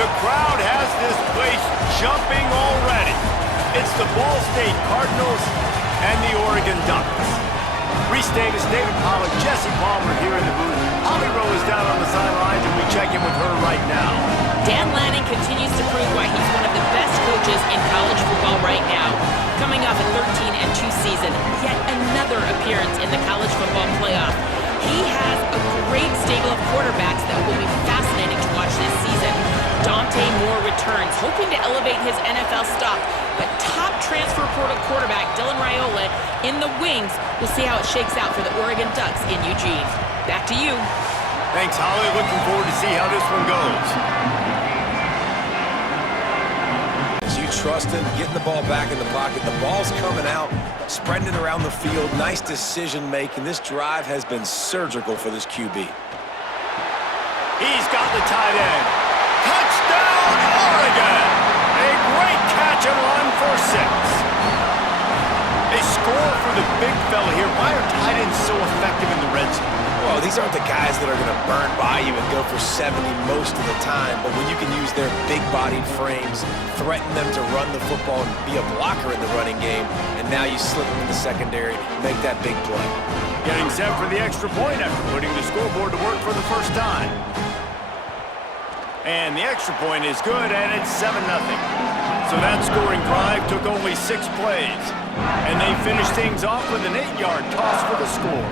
The crowd has this place jumping already. It's the Ball State Cardinals and the Oregon Ducks. Reese Davis, David Pollack, Jesse Palmer here in the booth. Holly Rowe is down on the sidelines, and we check in with her right now. Dan Lanning continues to prove why he's one of the best coaches in college football right now. Coming off a 13-2 season, yet another appearance in the college football playoff. He has a great stable of quarterbacks that will be fascinating to watch this season. Dante Moore returns, hoping to elevate his NFL stock, but top transfer portal quarterback Dylan Raiola in the wings. We'll see how it shakes out for the Oregon Ducks in Eugene. Back to you. Thanks, Holly. Looking forward to see how this one goes. As you trust him, getting the ball back in the pocket, the ball's coming out, spreading it around the field. Nice decision-making. This drive has been surgical for this QB. He's got the tight end. Touchdown, Oregon! A great catch and run for 6. A score for the big fella here. Why are tight ends so effective in the red zone? Well, these aren't the guys that are going to burn by you and go for 70 most of the time, but when you can use their big-bodied frames, threaten them to run the football and be a blocker in the running game, and now you slip them in the secondary, make that big play. Getting set for the extra point after putting the scoreboard to work for the first time. And the extra point is good, and it's 7-0. So that scoring drive took only 6 plays. And they finished things off with an 8-yard toss for the score.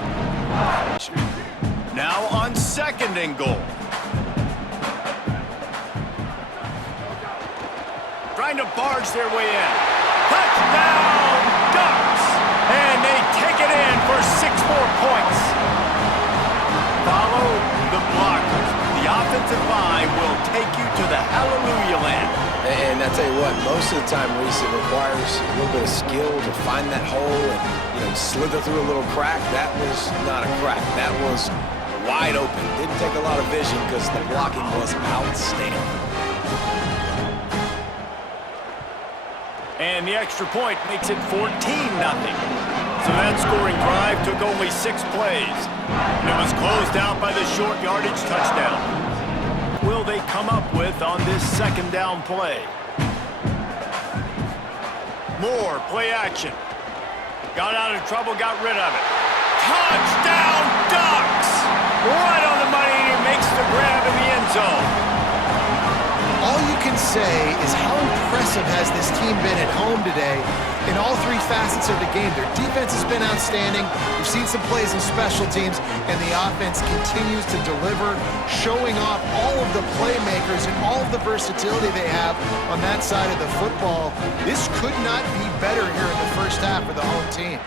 Now on 2nd and goal. Trying to barge their way in. Touchdown, Ducks! And they take it in for 6 more points. Follow the blockers. The offensive line will take you to the hallelujah land. And I tell you what, most of the time, Reese, it requires a little bit of skill to find that hole and, slither through a little crack. That was not a crack. That was wide open. Didn't take a lot of vision because the blocking was outstanding. And the extra point makes it 14-0. So that scoring drive took only 6 plays. And it was closed out by the short yardage touchdown. Will they come up with on this 2nd down play? Moore, play action. Got out of trouble, got rid of it. Touchdown, Ducks! Right on the money, and he makes the grab in the end zone. All you can say is how impressive has this team been at home today in all 3 facets of the game. Their defense has been outstanding. We've seen some plays in special teams, and the offense continues to deliver, showing off all of the playmakers and all of the versatility they have on that side of the football. This could not be better here in the first half for the home team.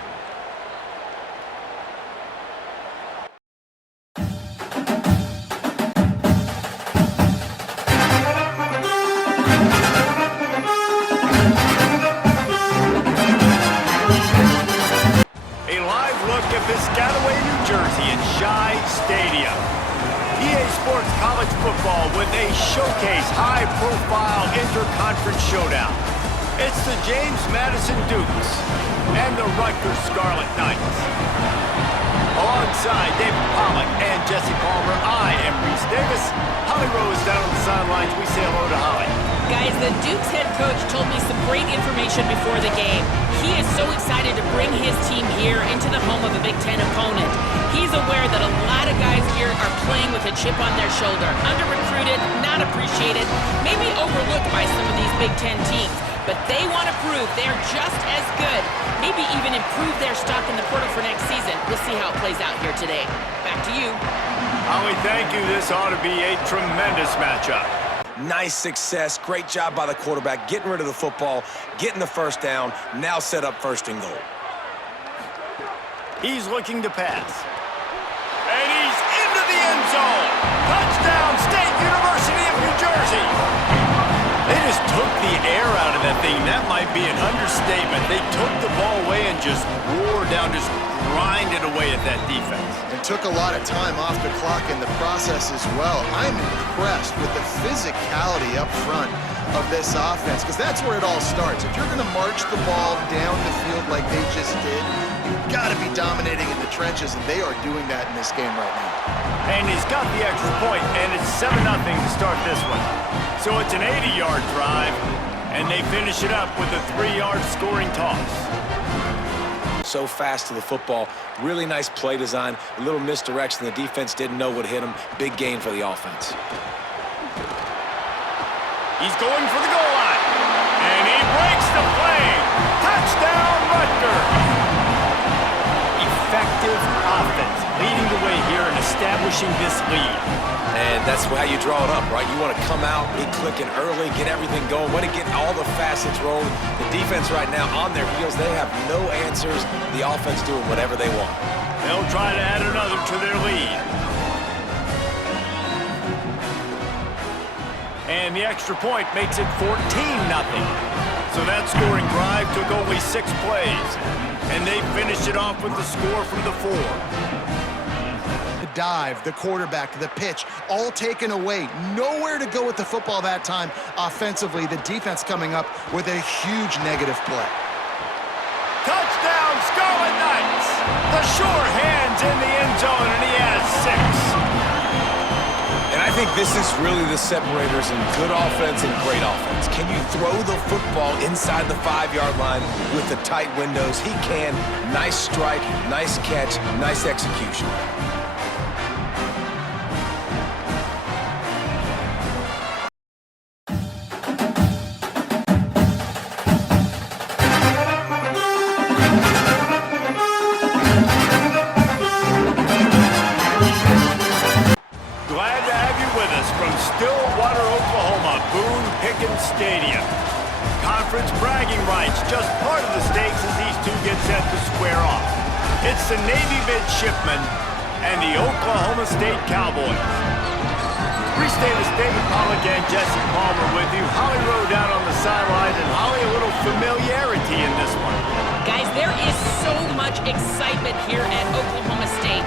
College football with a showcase high-profile interconference showdown. It's the James Madison Dukes and the Rutgers Scarlet Knights. Alongside David Pollack and Jesse Palmer, I am Reese Davis. Holly Rowe is down on the sidelines. We say hello to Holly. Guys, the Dukes head coach told me some great information before the game. He is so excited to bring his team here into the home of a Big Ten opponent. He's aware that a lot of guys here are playing with a chip on their shoulder, under-recruited, not appreciated, maybe overlooked by some of these Big Ten teams. But they want to prove they're just as good, maybe even improve their stock in the portal for next season. We'll see how it plays out here today. Back to you. Holly, thank you. This ought to be a tremendous matchup. Nice success. Great job by the quarterback, getting rid of the football, getting the first down, now set up 1st and goal. He's looking to pass. And he's into the end zone. Touchdown, State University of New Jersey. They just took the air out of that thing. That might be an understatement. They took the ball away and just wore down, just grinded away at that defense. And took a lot of time off the clock in the process as well. I'm impressed with the physicality up front of this offense, because that's where it all starts. If you're going to march the ball down the field like they just did, you've got to be dominating in the trenches, and they are doing that in this game right now. And he's got the extra point, and it's 7-0 to start this one. So it's an 80-yard drive, and they finish it up with a 3-yard scoring toss. So fast to the football. Really nice play design. A little misdirection. The defense didn't know what hit him. Big gain for the offense. He's going for the goal line. And he breaks the play. Touchdown, Rutgers. Effective offense leading the way here and establishing this lead. And that's how you draw it up, right? You want to come out, be clicking early, get everything going, want to get all the facets rolling. The defense right now on their heels, they have no answers. The offense doing whatever they want. They'll try to add another to their lead. And the extra point makes it 14-0. So that scoring drive took only 6 plays. And they finished it off with the score from the 4. The dive, the quarterback, the pitch, all taken away. Nowhere to go with the football that time offensively. The defense coming up with a huge negative play. Touchdown, Scarlet Knights! The sure hands in the end zone, and he has 6. And I think this is really the separators in good offense and great offense. Can you throw the football inside the 5-yard line with the tight windows? He can. Nice strike, nice catch, nice execution. Stadium. Conference bragging rights, just part of the stakes as these two get set to square off. It's the Navy midshipmen and the Oklahoma State Cowboys. Free Status David Pollock and Jesse Palmer with you. Holly Rowe down on the sidelines, and Holly, a little familiarity in this one. Guys, there is so much excitement here at Oklahoma State.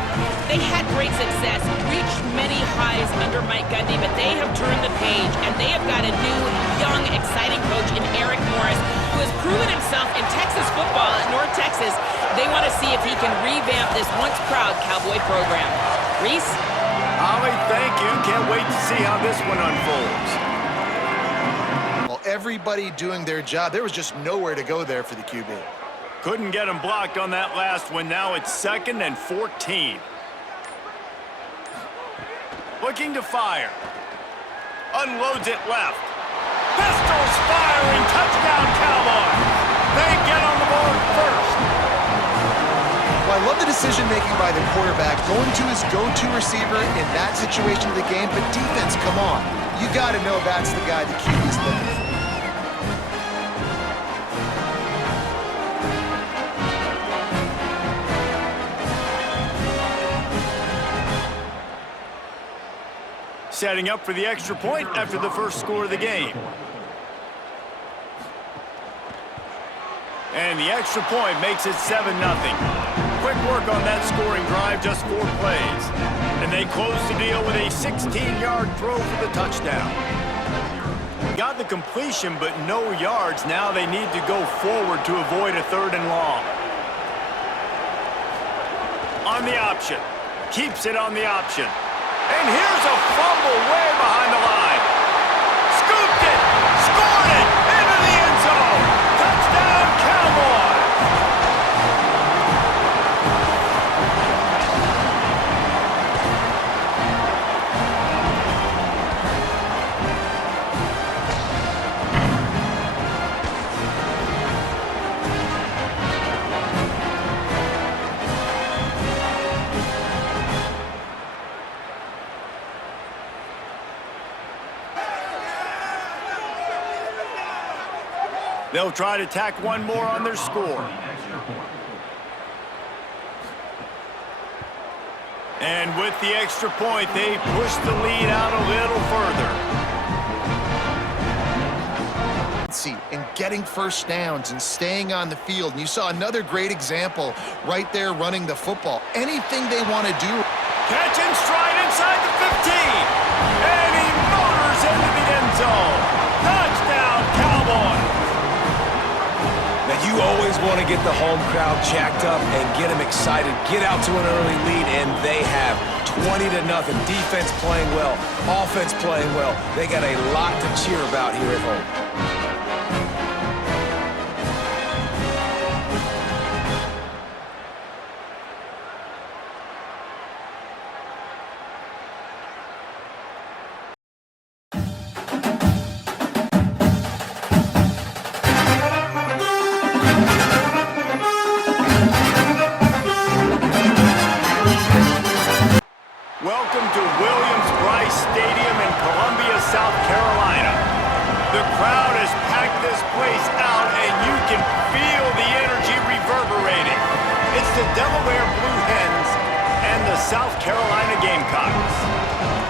They had great success, reached many highs under Mike Gundy, but they have turned the page, and they have got a new, young, exciting coach in Eric Morris, who has proven himself in Texas football at North Texas. They want to see if he can revamp this once-proud Cowboy program. Reese? Holly, thank you. Can't wait to see how this one unfolds. Well, everybody doing their job. There was just nowhere to go there for the QB. Couldn't get him blocked on that last one. Now it's 2nd and 14. Looking to fire. Unloads it left. Pistols firing. Touchdown, Cowboys. They get on the board first. Well, I love the decision-making by the quarterback, going to his go-to receiver in that situation of the game, but defense, come on. You got to know that's the guy the QB's looking for. Setting up for the extra point after the first score of the game. And the extra point makes it 7-0. Quick work on that scoring drive, just 4 plays. And they close the deal with a 16-yard throw for the touchdown. Got the completion, but no yards. Now they need to go forward to avoid a 3rd and long. On the option. Keeps it on the option. And here's a fumble way behind the line. Scooped it! Scored it! Into the end zone! Touchdown, Cowboys! They'll try to tack one more on their score. And with the extra point, they push the lead out a little further. And getting first downs and staying on the field. And you saw another great example right there running the football. Anything they want to do. Catch and stride inside the 15. And he motors into the end zone. Touchdown! And you always want to get the home crowd jacked up and get them excited, get out to an early lead, and they have 20-0. Defense playing well, offense playing well. They got a lot to cheer about here at home. Welcome to Williams-Brice Stadium in Columbia, South Carolina. The crowd has packed this place out, and you can feel the energy reverberating. It's the Delaware Blue Hens and the South Carolina Gamecocks.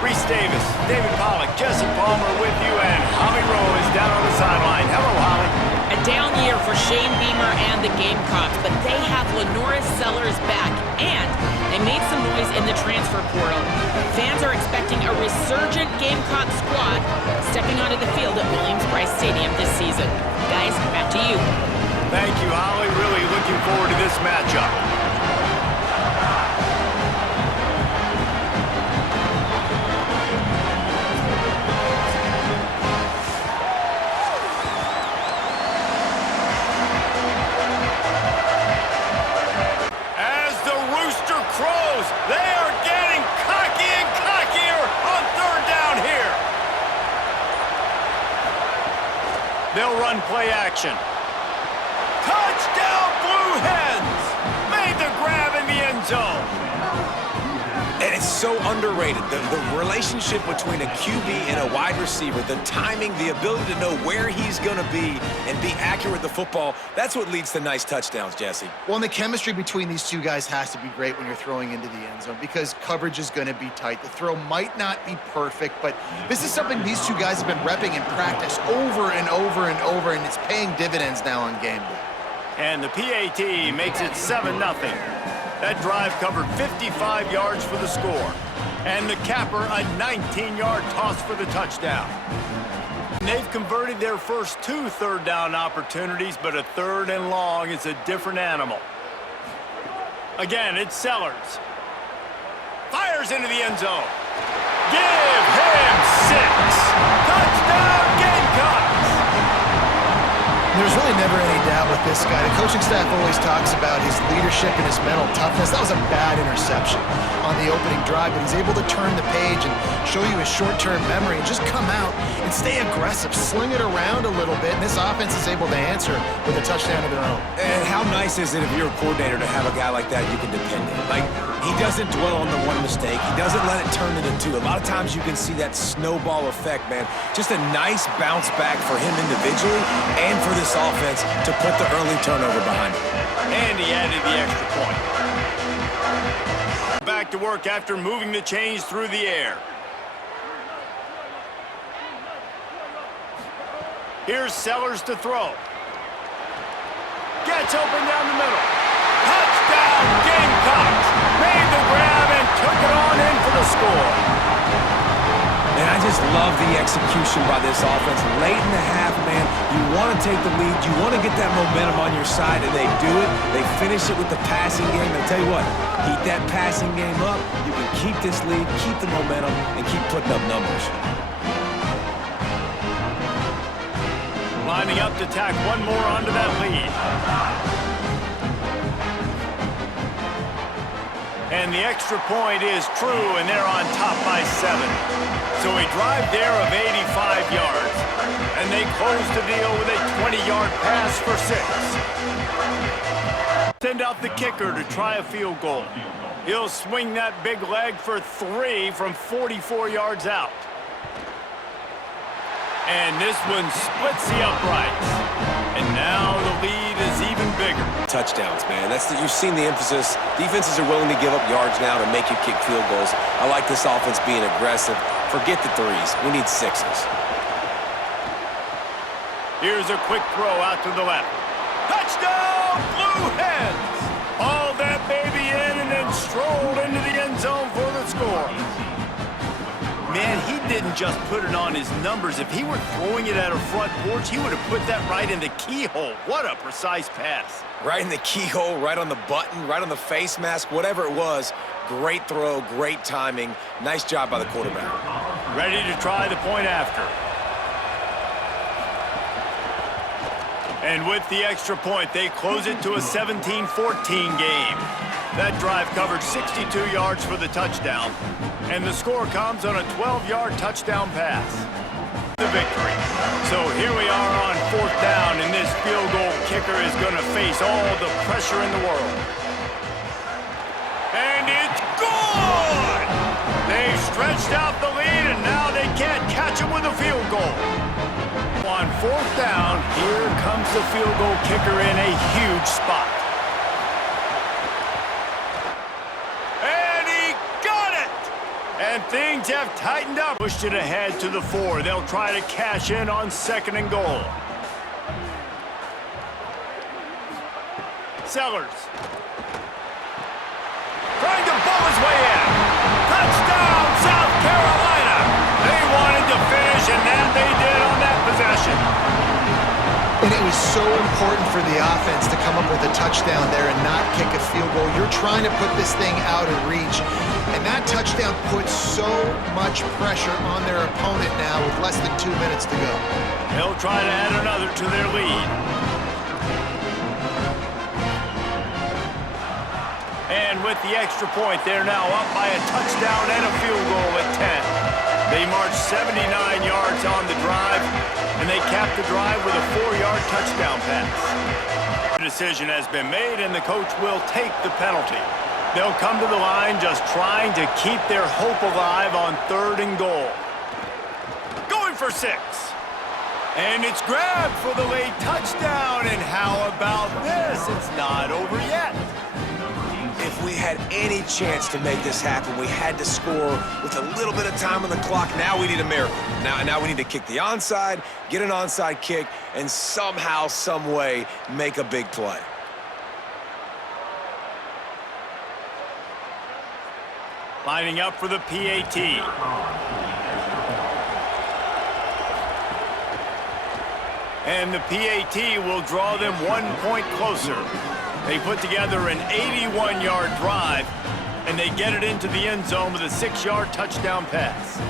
Reese Davis, David Pollack, Jesse Palmer with you, and Holly Rowe is down on the sideline. Hello, Holly. A down year for Shane Beamer and the Gamecocks, but they have Lenoris Sellers back, and they made some noise in the transfer portal. Fans are expecting a resurgent Gamecock squad stepping onto the field at Williams-Brice Stadium this season. Guys, back to you. Thank you, Holly. Really looking forward to this matchup. Crows, they are getting cocky and cockier on third down here. They'll run play action. Touchdown, Blue Hens! Made the grab in the end zone. And it's so underrated. The relationship between a QB and a wide receiver, the timing, the ability to know where he's going to be and be accurate with the football, that's what leads to nice touchdowns, Jesse. Well, and the chemistry between these two guys has to be great when you're throwing into the end zone because coverage is going to be tight. The throw might not be perfect, but this is something these two guys have been repping in practice over and over and over, and it's paying dividends now on game day. And the PAT makes it 7-0. That drive covered 55 yards for the score. And the capper, a 19-yard toss for the touchdown. They've converted their first 2 third down opportunities, but a third and long is a different animal. Again, it's Sellers. Fires into the end zone. Give him 6. Touchdown, Gamecocks! There's really never any doubt with this guy. The coaching staff always talks about his leadership and his mental toughness. That was a bad interception on the opening drive, but he's able to turn the page and show you his short-term memory and just come out and stay aggressive, sling it around a little bit, and this offense is able to answer with a touchdown of their own. And how nice is it if you're a coordinator to have a guy like that you can depend on? Like, he doesn't dwell on the one mistake. He doesn't let it turn into 2. A lot of times you can see that snowball effect, man. Just a nice bounce back for him individually and for this offense to put the early turnover behind him. And he added the extra point. Back to work after moving the chains through the air. Here's Sellers to throw. Gets open down the middle. Touchdown, Gamecocks! Made the grab and took it on in for the score. And I just love the execution by this offense. Late in the half, man, you want to take the lead. You want to get that momentum on your side, and they do it. They finish it with the passing game. I'll tell you what, keep that passing game up. You can keep this lead, keep the momentum, and keep putting up numbers. Lining up to tack one more onto that lead. And the extra point is true, and they're on top by 7. So a drive there of 85 yards. And they close the deal with a 20-yard pass for 6. Send out the kicker to try a field goal. He'll swing that big leg for 3 from 44 yards out. And this one splits the uprights. And now the lead is even bigger. Touchdowns, man. You've seen the emphasis. Defenses are willing to give up yards now to make you kick field goals. I like this offense being aggressive. Forget the 3s. We need 6s. Here's a quick throw out to the left. Touchdown, Blue Hens! Hauled that baby in and then strolled into the end zone for the score. Man, he didn't didn't just put it on his numbers. If he were throwing it at a front porch, he would have put that right in the keyhole. What a precise pass. Right in the keyhole, right on the button, right on the face mask, whatever it was. Great throw, great timing. Nice job by the quarterback. Ready to try the point after. And with the extra point, they close it to a 17-14 game. That drive covered 62 yards for the touchdown, and the score comes on a 12-yard touchdown pass. The victory. So here we are on 4th down, and this field goal kicker is going to face all the pressure in the world. And it's good! They've stretched out the lead, and now they can't catch him with a field goal. On 4th down, here comes the field goal kicker in a huge spot. And he got it! And things have tightened up. Pushed it ahead to the 4. They'll try to cash in on 2nd and goal. Sellers. Trying to bowl his way in. Touchdown, South Carolina! They wanted to finish, and that they did on that possession. And it was so important for the offense to come up with a touchdown there and not kick a field goal. You're trying to put this thing out of reach. And that touchdown puts so much pressure on their opponent now with less than 2 minutes to go. They'll try to add another to their lead. And with the extra point, they're now up by a touchdown and a field goal at 10. They march 79 yards on the drive, and they cap the drive with a 4-yard touchdown pass. The decision has been made, and the coach will take the penalty. They'll come to the line just trying to keep their hope alive on 3rd and goal. Going for 6. And it's grabbed for the late touchdown. And how about this? It's not over yet. If we had any chance to make this happen, we had to score with a little bit of time on the clock. Now we need a miracle. Now we need to kick the onside, get an onside kick, and somehow, some way, make a big play. Lining up for the PAT. And the PAT will draw them 1 point closer. They put together an 81-yard drive, and they get it into the end zone with a 6-yard touchdown pass.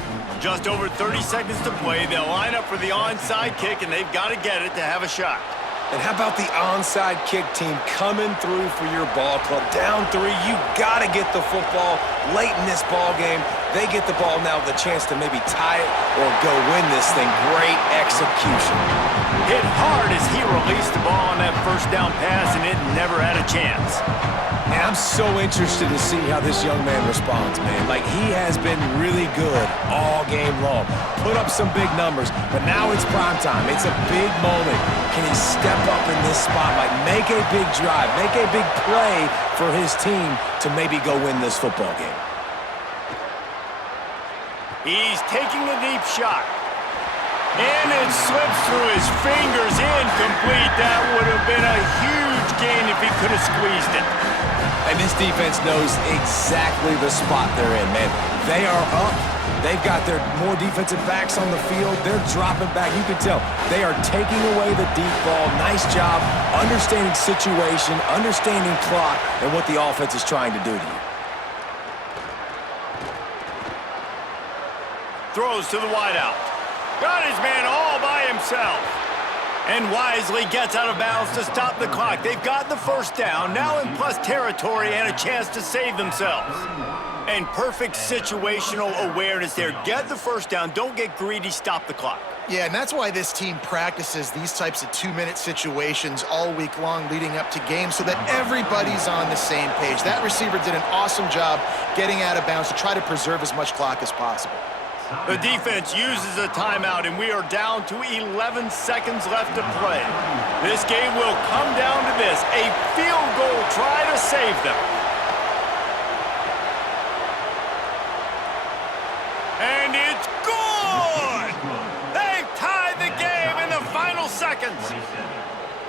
Just over 30 seconds to play. They'll line up for the onside kick, and they've got to get it to have a shot. And how about the onside kick team coming through for your ball club? Down 3, you got to get the football late in this ball game. They get the ball now with a chance to maybe tie it or go win this thing. Great execution. Hit hard as he released the ball on that 1st down pass, and it never had a chance. And I'm so interested to see how this young man responds, man. Like, he has been really good all game long. Put up some big numbers, but now it's prime time. It's a big moment. Can he step up in this spotlight, make a big drive, make a big play for his team to maybe go win this football game? He's taking a deep shot. And it slips through his fingers, incomplete. That would have been a huge gain if he could have squeezed it. And this defense knows exactly the spot they're in, man. They are up. They've got their more defensive backs on the field. They're dropping back. You can tell they are taking away the deep ball. Nice job understanding situation, understanding clock, and what the offense is trying to do to you. Throws to the wideout. Got his man all by himself. And wisely gets out of bounds to stop the clock. They've got the 1st down, now in plus territory and a chance to save themselves. And perfect situational awareness there. Get the 1st down, don't get greedy, stop the clock. Yeah, and that's why this team practices these types of 2-minute situations all week long leading up to games so that everybody's on the same page. That receiver did an awesome job getting out of bounds to try to preserve as much clock as possible. The defense uses a timeout, and we are down to 11 seconds left to play. This game will come down to this, a field goal try to save them. And it's good! They've tied the game in the final seconds.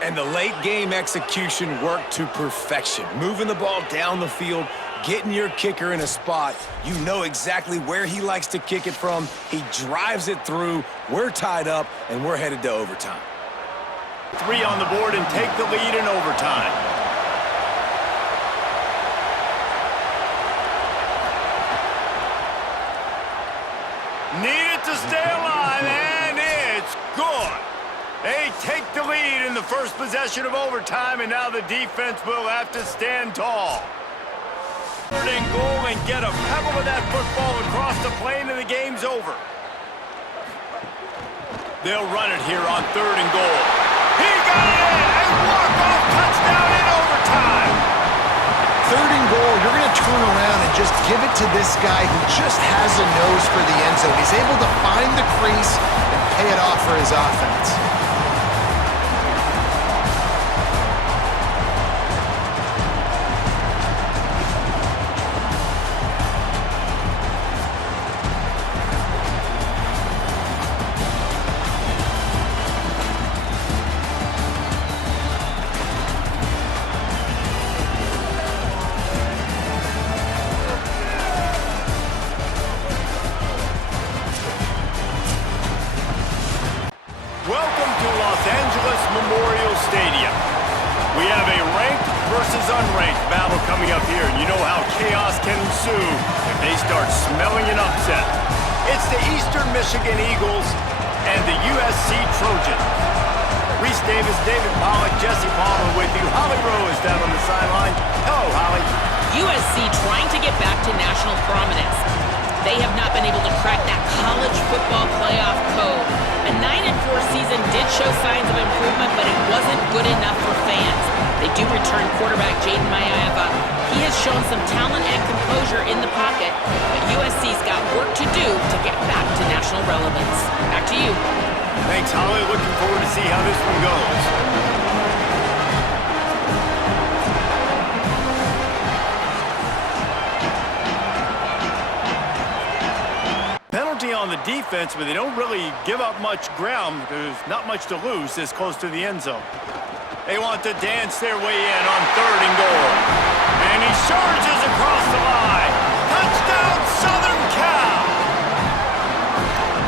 And the late-game execution worked to perfection. Moving the ball down the field, getting your kicker in a spot. You know exactly where he likes to kick it from. He drives it through. We're tied up, and we're headed to overtime. 3 on the board and take the lead in overtime. Need it to stay alive, and it's good. They take the lead in the first possession of overtime, and now the defense will have to stand tall. Third and goal, and get a pebble of that football across the plane, and the game's over. They'll run it here on 3rd and goal. He got it in! A walk-off touchdown in overtime! 3rd and goal, you're going to turn around and just give it to this guy who just has a nose for the end zone. He's able to find the crease and pay it off for his offense. Welcome to Los Angeles Memorial Stadium. We have a ranked versus unranked battle coming up here, and you know how chaos can ensue if they start smelling an upset. It's the Eastern Michigan Eagles and the USC Trojans. Reese Davis, David Pollack, Jesse Palmer with you. Holly Rowe is down on the sideline. Hello, Holly. USC trying to get back to national prominence. They have not been able to crack that college football playoff code. A 9-4 season did show signs of improvement, but it wasn't good enough for fans. They do return quarterback Jaden Maeva. He has shown some talent and composure in the pocket, but USC's got work to do to get back to national relevance. Back to you. Thanks, Holly. Looking forward to see how this one goes. On the defense, but they don't really give up much ground. There's not much to lose this close to the end zone. They want to dance their way in on 3rd and goal. And he charges across the line. Touchdown, Southern Cal!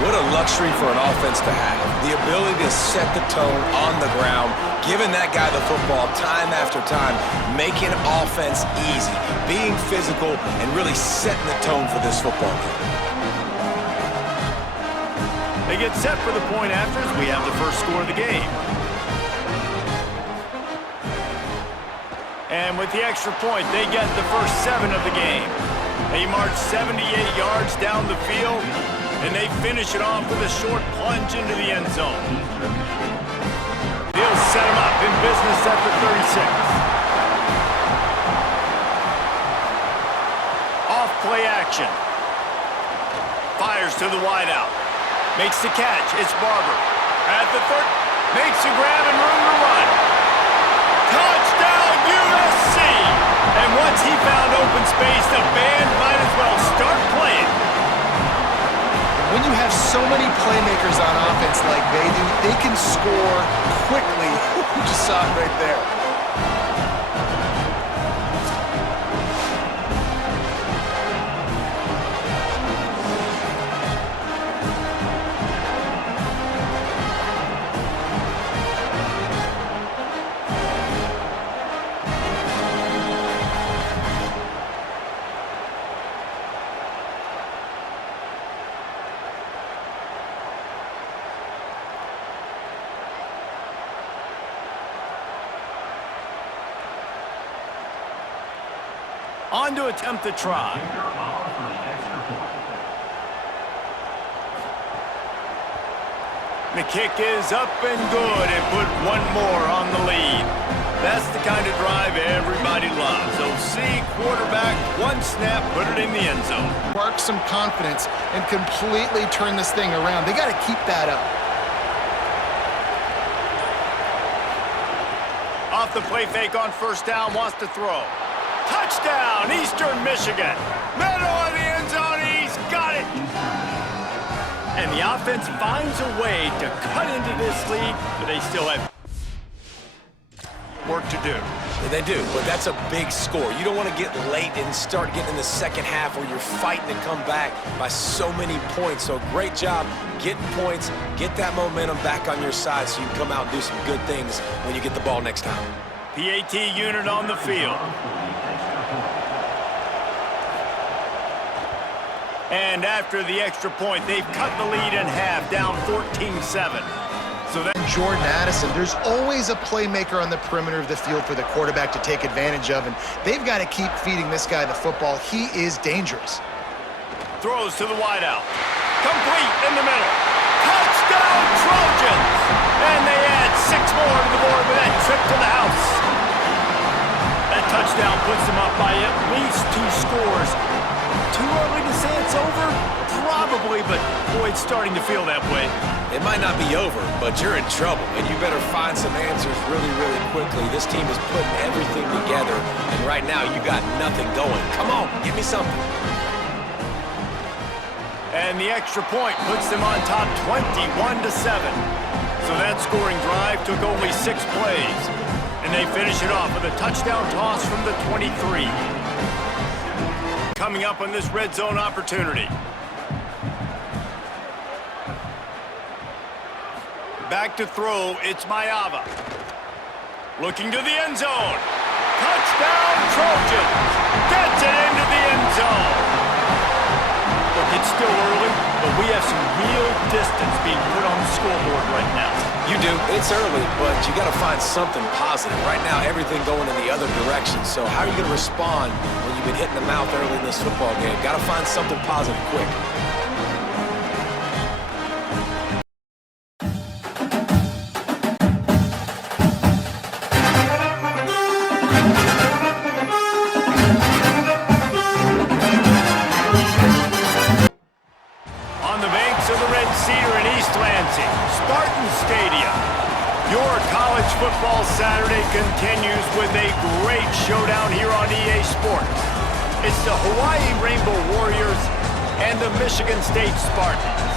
What a luxury for an offense to have. The ability to set the tone on the ground, giving that guy the football time after time, making offense easy, being physical, and really setting the tone for this football game. They get set for the point after as we have the first score of the game. And with the extra point, they get the first 7 of the game. They march 78 yards down the field, and they finish it off with a short plunge into the end zone. They'll set them up in business at the 36. Off play action. Fires to the wideout. Makes the catch. It's Barber. At the 30. Makes a grab and room to run. Touchdown, USC! And once he found open space, the band might as well start playing. When you have so many playmakers on offense like they do, they can score quickly. You just saw it right there. On to attempt the try. The kick is up and good, and put one more on the lead. That's the kind of drive everybody loves. OC quarterback, one snap, put it in the end zone. Spark some confidence and completely turn this thing around. They got to keep that up. Off the play fake on first down, wants to throw. Touchdown, Eastern Michigan. Middle of the end zone, he's got it. And the offense finds a way to cut into this lead, but they still have work to do. Yeah, they do, but that's a big score. You don't want to get late and start getting in the second half where you're fighting to come back by so many points. So great job getting points, get that momentum back on your side so you can come out and do some good things when you get the ball next time. PAT unit on the field. And after the extra point, they've cut the lead in half, down 14-7. So that Jordan Addison, there's always a playmaker on the perimeter of the field for the quarterback to take advantage of, and they've got to keep feeding this guy the football. He is dangerous. throws to the wideout. Complete in the middle. Touchdown Trojans! And they add 6 more to the board with that trip to the house. That touchdown puts them up by at least 2 scores. Too early to say it's over? Probably, but boy, it's starting to feel that way. It might not be over, but you're in trouble, and you better find some answers really, really quickly. This team is putting everything together, and right now you got nothing going. Come on, give me something. And the extra point puts them on top 21-7. So that scoring drive took only 6 plays. And they finish it off with a touchdown toss from the 23. Coming up on this red zone opportunity. Back to throw, it's Mayava. Looking to the end zone. Touchdown Trojans! Gets it into the end zone. Look, it's still early, but we have some real distance being put on the scoreboard right now. You do. It's early, but you got to find something positive. Right now, everything going in the other direction. So how are you going to respond when you've been hitting the mouth early in this football game? Got to find something positive quick. Football Saturday continues with a great showdown here on EA Sports. It's the Hawai'i Rainbow Warriors and the Michigan State Spartans.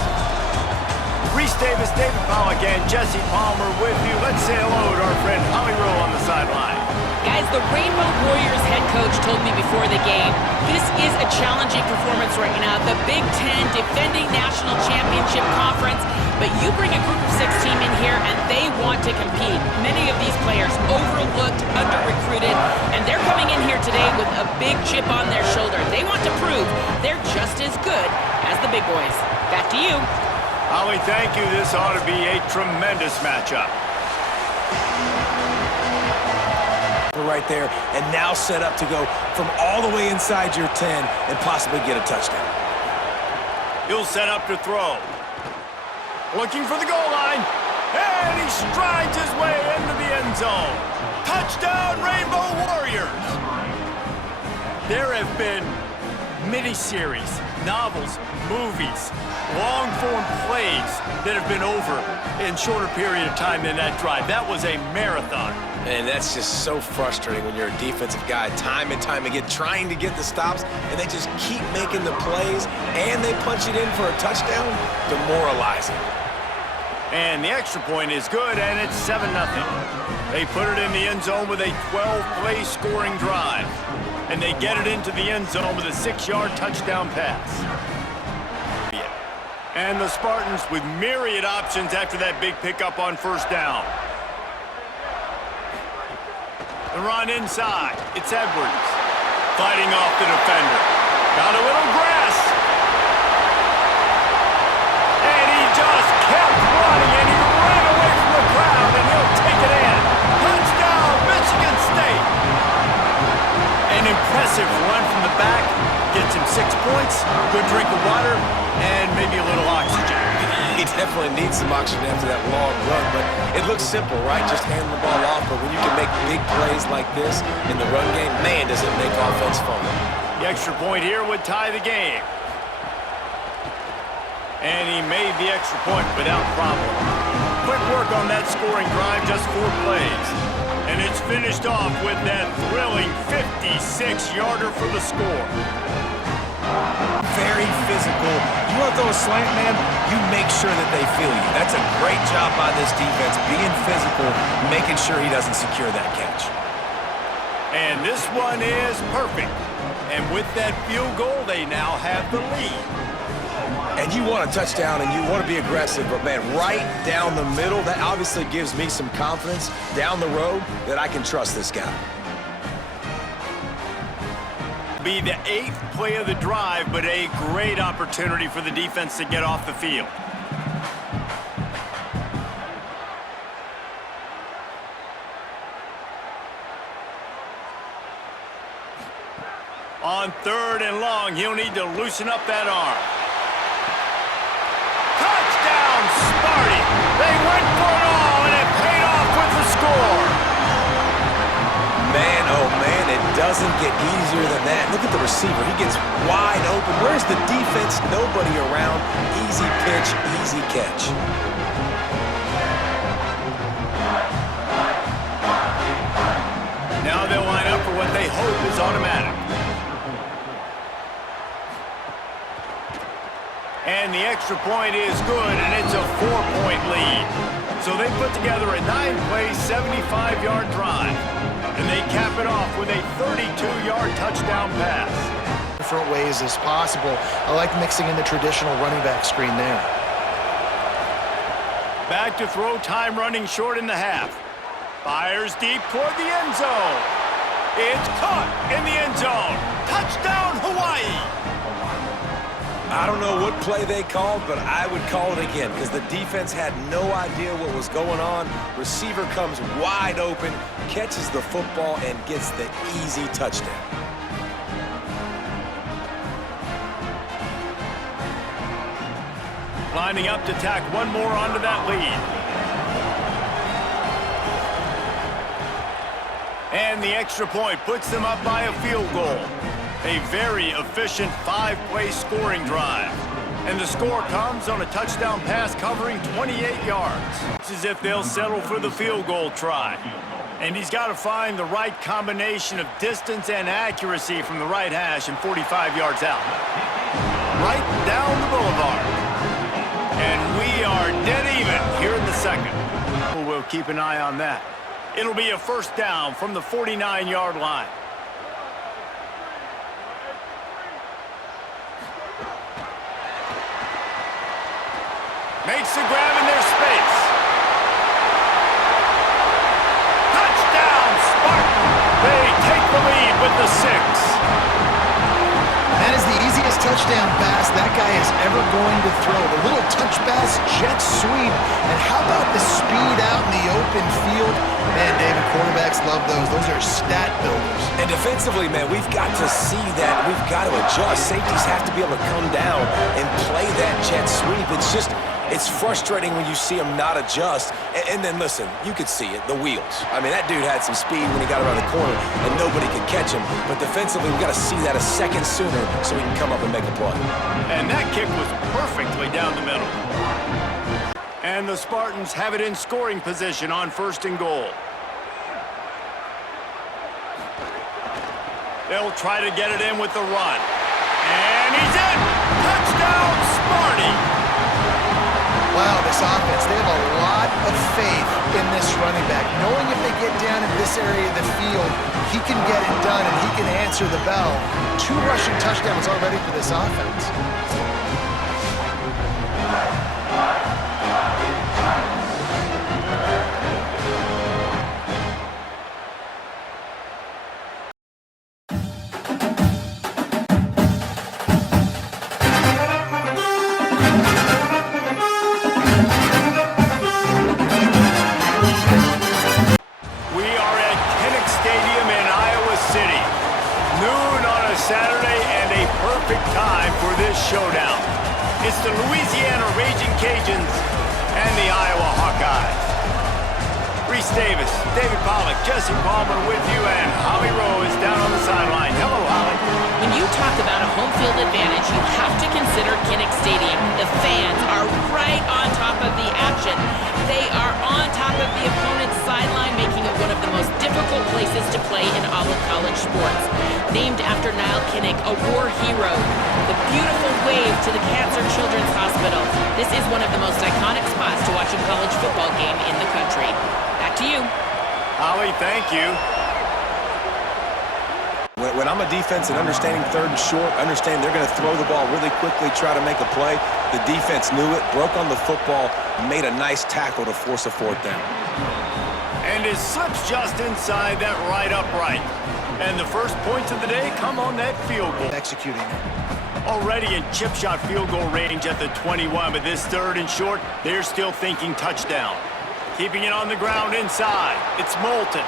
Reese Davis, David Pollack, and Jesse Palmer with you. Let's say hello to our friend Holly Rowe on the sideline. Guys, the Rainbow Warriors head coach told me before the game, this is a challenging performance right now. The Big Ten defending national championship conference, but you bring a group of 6 team in here and they want to compete. Many of these players overlooked, under-recruited, and they're coming in here today with a big chip on their shoulder. They want to prove they're just as good as the big boys. Back to you. Holly, thank you. This ought to be a tremendous matchup. Right there, and now set up to go from all the way inside your 10 and possibly get a touchdown. He'll set up to throw. Looking for the goal line, and he strides his way into the end zone. Touchdown, Rainbow Warriors! There have been mini-series, novels, movies, long-form plays that have been over in shorter period of time than that drive. That was a marathon. And that's just so frustrating when you're a defensive guy, time and time again, trying to get the stops, and they just keep making the plays, and they punch it in for a touchdown. Demoralizing. And the extra point is good, and it's 7-0. They put it in the end zone with a 12-play scoring drive. And they get it into the end zone with a 6-yard touchdown pass. And the Spartans with myriad options after that big pickup on first down. The run inside. It's Edwards. Fighting off the defender. Got a little grass. And he just kept running, and he ran away from the crowd, and he'll take it in. Touchdown, Michigan State. An impressive run from the back. Gets him 6 points, good drink of water, and maybe a little oxygen. He definitely needs some oxygen after that long run, but it looks simple, right? Just hand the ball off, but when you can make big plays like this in the run game, man, does it make offense fun. The extra point here would tie the game. And he made the extra point without problem. Quick work on that scoring drive, just 4 plays. And it's finished off with that thrilling 56-yarder for the score. Very physical. You want to throw a slant, man, you make sure that they feel you. That's a great job by this defense, being physical, making sure he doesn't secure that catch. And this one is perfect. And with that field goal, they now have the lead. And you want a touchdown and you want to be aggressive, but man, right down the middle, that obviously gives me some confidence down the road that I can trust this guy. Be the 8th play of the drive, but a great opportunity for the defense to get off the field. On 3rd and long, he'll need to loosen up that arm. Touchdown, Sparty! They went for it all, and it paid off with the score. Man, oh man, it doesn't get easier than that. Look at the receiver. He gets wide open. Where's the defense? Nobody around. Easy pitch, easy catch. Now they'll line up for what they hope is automatic. And the extra point is good, and it's a 4-point lead. So they put together a 9-play, 75-yard drive. And they cap it off with a 32-yard touchdown pass. Different ways as possible. I like mixing in the traditional running back screen there. Back to throw, time running short in the half. Fires deep toward the end zone. It's caught in the end zone. Touchdown, Hawai'i! I don't know what play they called, but I would call it again because the defense had no idea what was going on. Receiver comes wide open, catches the football, and gets the easy touchdown. Lining up to tack one more onto that lead. And the extra point puts them up by a field goal. A very efficient 5-play scoring drive. And the score comes on a touchdown pass covering 28 yards. It's as if they'll settle for the field goal try. And he's got to find the right combination of distance and accuracy from the right hash and 45 yards out. Right down the boulevard. And we are dead even here in the second. We'll keep an eye on that. It'll be a first down from the 49-yard line. Makes the grab in their space. Touchdown, Spartan! They take the lead with the 6. That is the easiest touchdown pass that guy is ever going to throw. The little touch pass, jet sweep, and how about the speed out in the open field? Man, David, quarterbacks love those. Those are stat builders. And defensively, man, we've got to see that. We've got to adjust. Safeties have to be able to come down and play that jet sweep. It's frustrating when you see him not adjust. And then, listen, you could see it, the wheels. I mean, that dude had some speed when he got around the corner, and nobody could catch him. But defensively, we've got to see that a second sooner so he can come up and make a play. And that kick was perfectly down the middle. And the Spartans have it in scoring position on 1st and goal. They'll try to get it in with the run. And he's in! Touchdown, Sparty! Wow, this offense, they have a lot of faith in this running back. Knowing if they get down in this area of the field, he can get it done and he can answer the bell. 2 rushing touchdowns already for this offense. Saturday and a perfect time for this showdown. It's the Louisiana Raging Cajuns and the Iowa Hawkeyes. Reese Davis, David Pollack, Jesse Palmer with you, and Holly Rowe is down on the sideline. Hello, Holly. When you talk about a home field advantage, you have to consider Kinnick Stadium. The fans are right on top of the action. They are on top of the opponent's sideline, making it one of the most difficult difficult places to play in all of college sports. Named after Niall Kinnick, a war hero, the beautiful wave to the Cancer Children's Hospital. This is one of the most iconic spots to watch a college football game in the country. Back to you. Howie, thank you. When I'm a defense and understanding third and short, understand they're going to throw the ball really quickly, try to make a play. The defense knew it, broke on the football, made a nice tackle to force a fourth down. And it slips just inside that right upright. And the first points of the day come on that field goal. Executing. Already in chip shot field goal range at the 21, but this third and short, they're still thinking touchdown. Keeping it on the ground inside, it's Moulton.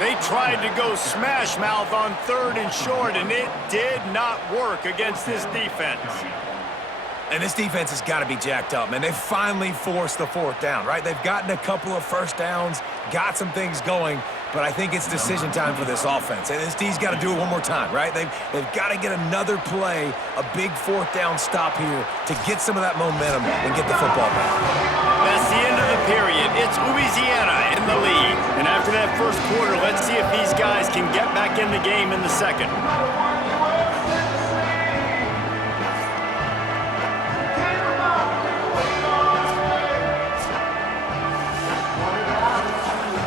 They tried to go smash mouth on third and short, and it did not work against this defense. And this defense has got to be jacked up, man. They finally forced the fourth down, right? They've gotten a couple of first downs, got some things going, but I think it's decision time for this offense. And this D's got to do it one more time, right? They've got to get another play, a big fourth down stop here to get some of that momentum and get the football back. That's the end of the period. It's Louisiana in the lead. And after that first quarter, let's see if these guys can get back in the game in the second.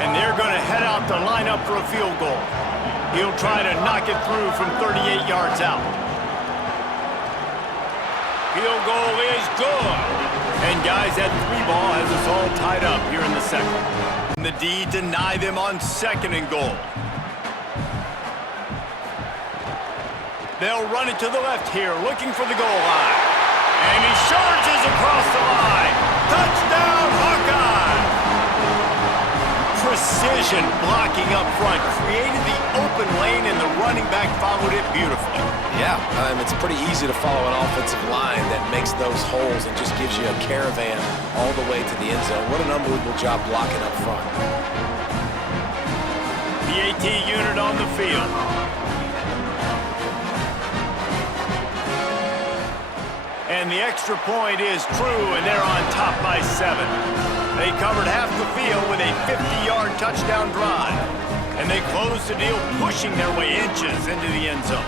And they're going to head out to line up for a field goal. He'll try to knock it through from 38 yards out. Field goal is good. And guys, that three ball has us all tied up here in the second. And the D deny them on second and goal. They'll run it to the left here, looking for the goal line. And he charges across the line. Touchdown, Hawkeye! Precision blocking up front, created the open lane, and the running back followed it beautifully. Yeah, it's pretty easy to follow an offensive line that makes those holes and just gives you a caravan all the way to the end zone. What an unbelievable job blocking up front. The AT unit on the field. And the extra point is true, and they're on top by 7. They covered half the field with a 50-yard touchdown drive. And they closed the deal, pushing their way inches into the end zone.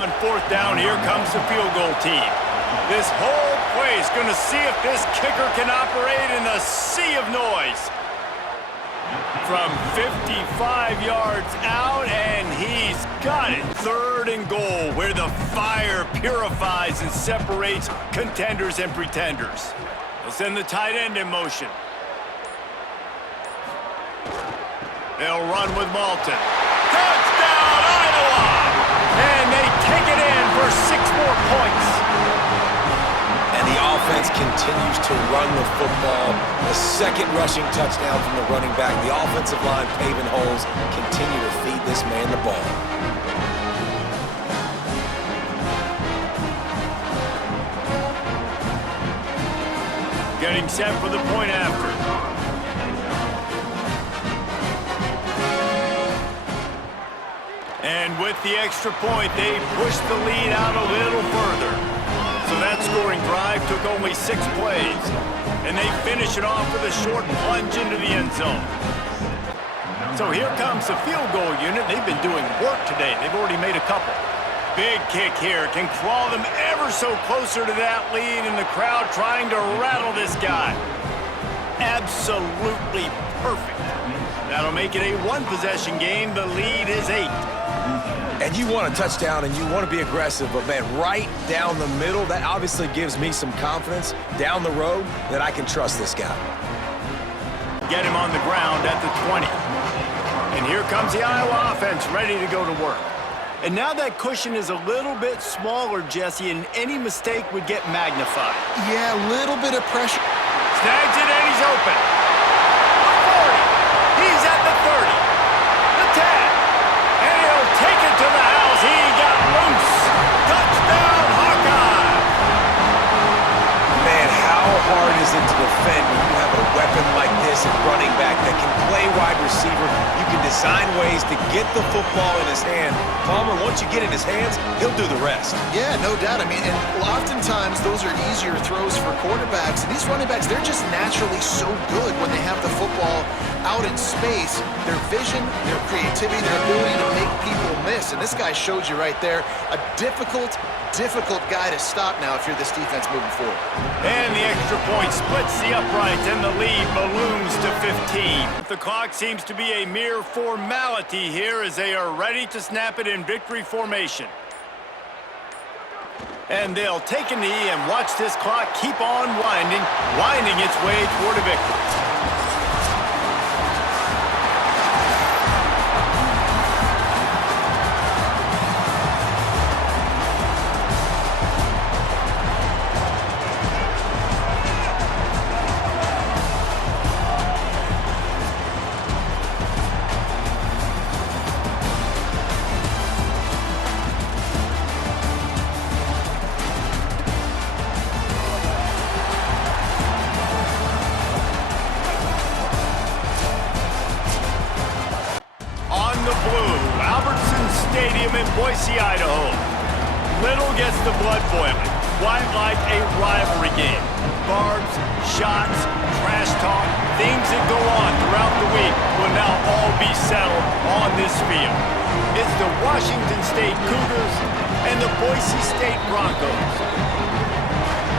On fourth down, here comes the field goal team. This whole place going to see if this kicker can operate in the sea of noise. From 55 yards out, and he's got it. Third and goal, where the fire purifies and separates contenders and pretenders. They'll send the tight end in motion. They'll run with Moulton. Touchdown, Iowa! And they take it in for 6 more points. And the offense continues to run the football. The second rushing touchdown from the running back. The offensive line paving holes. Continue to feed this man the ball. Getting set for the point after. And with the extra point, they push the lead out a little further. So that scoring drive took only 6 plays. And they finish it off with a short plunge into the end zone. So here comes the field goal unit. They've been doing work today. They've already made a couple. Big kick here. Can crawl them ever so closer to that lead, and the crowd trying to rattle this guy. Absolutely perfect. That'll make it a 1-possession game. The lead is 8. And you want a touchdown and you want to be aggressive, but man, right down the middle, that obviously gives me some confidence down the road that I can trust this guy. Get him on the ground at the 20. And here comes the Iowa offense ready to go to work. And now that cushion is a little bit smaller, Jesse, and any mistake would get magnified. Yeah, a little bit of pressure. Snags it and he's open. The 40. He's at the 30. The 10. And he'll take it to the house. He got loose. Touchdown, Hawkeye. Man, how hard is it to defend when you have a weapon like this at running back that can play wide receiver? You can Find ways to get the football in his hand. Palmer, once you get it in his hands, he'll do the rest. Yeah, no doubt. I mean, and oftentimes those are easier throws for quarterbacks. And these running backs, they're just naturally so good when they have the football out in space. Their vision, their creativity, their ability to make people miss. And this guy showed you right there, a difficult guy to stop now if you're this defense moving forward. And the extra point splits the uprights, and the lead balloons to 15. The clock seems to be a mere formality here as they are ready to snap it in victory formation. And they'll take a knee and watch this clock keep on winding its way toward a victory. In Boise, Idaho. Little gets the blood boiling, quite like a rivalry game. Barbs, shots, trash talk, things that go on throughout the week will now all be settled on this field. It's the Washington State Cougars and the Boise State Broncos.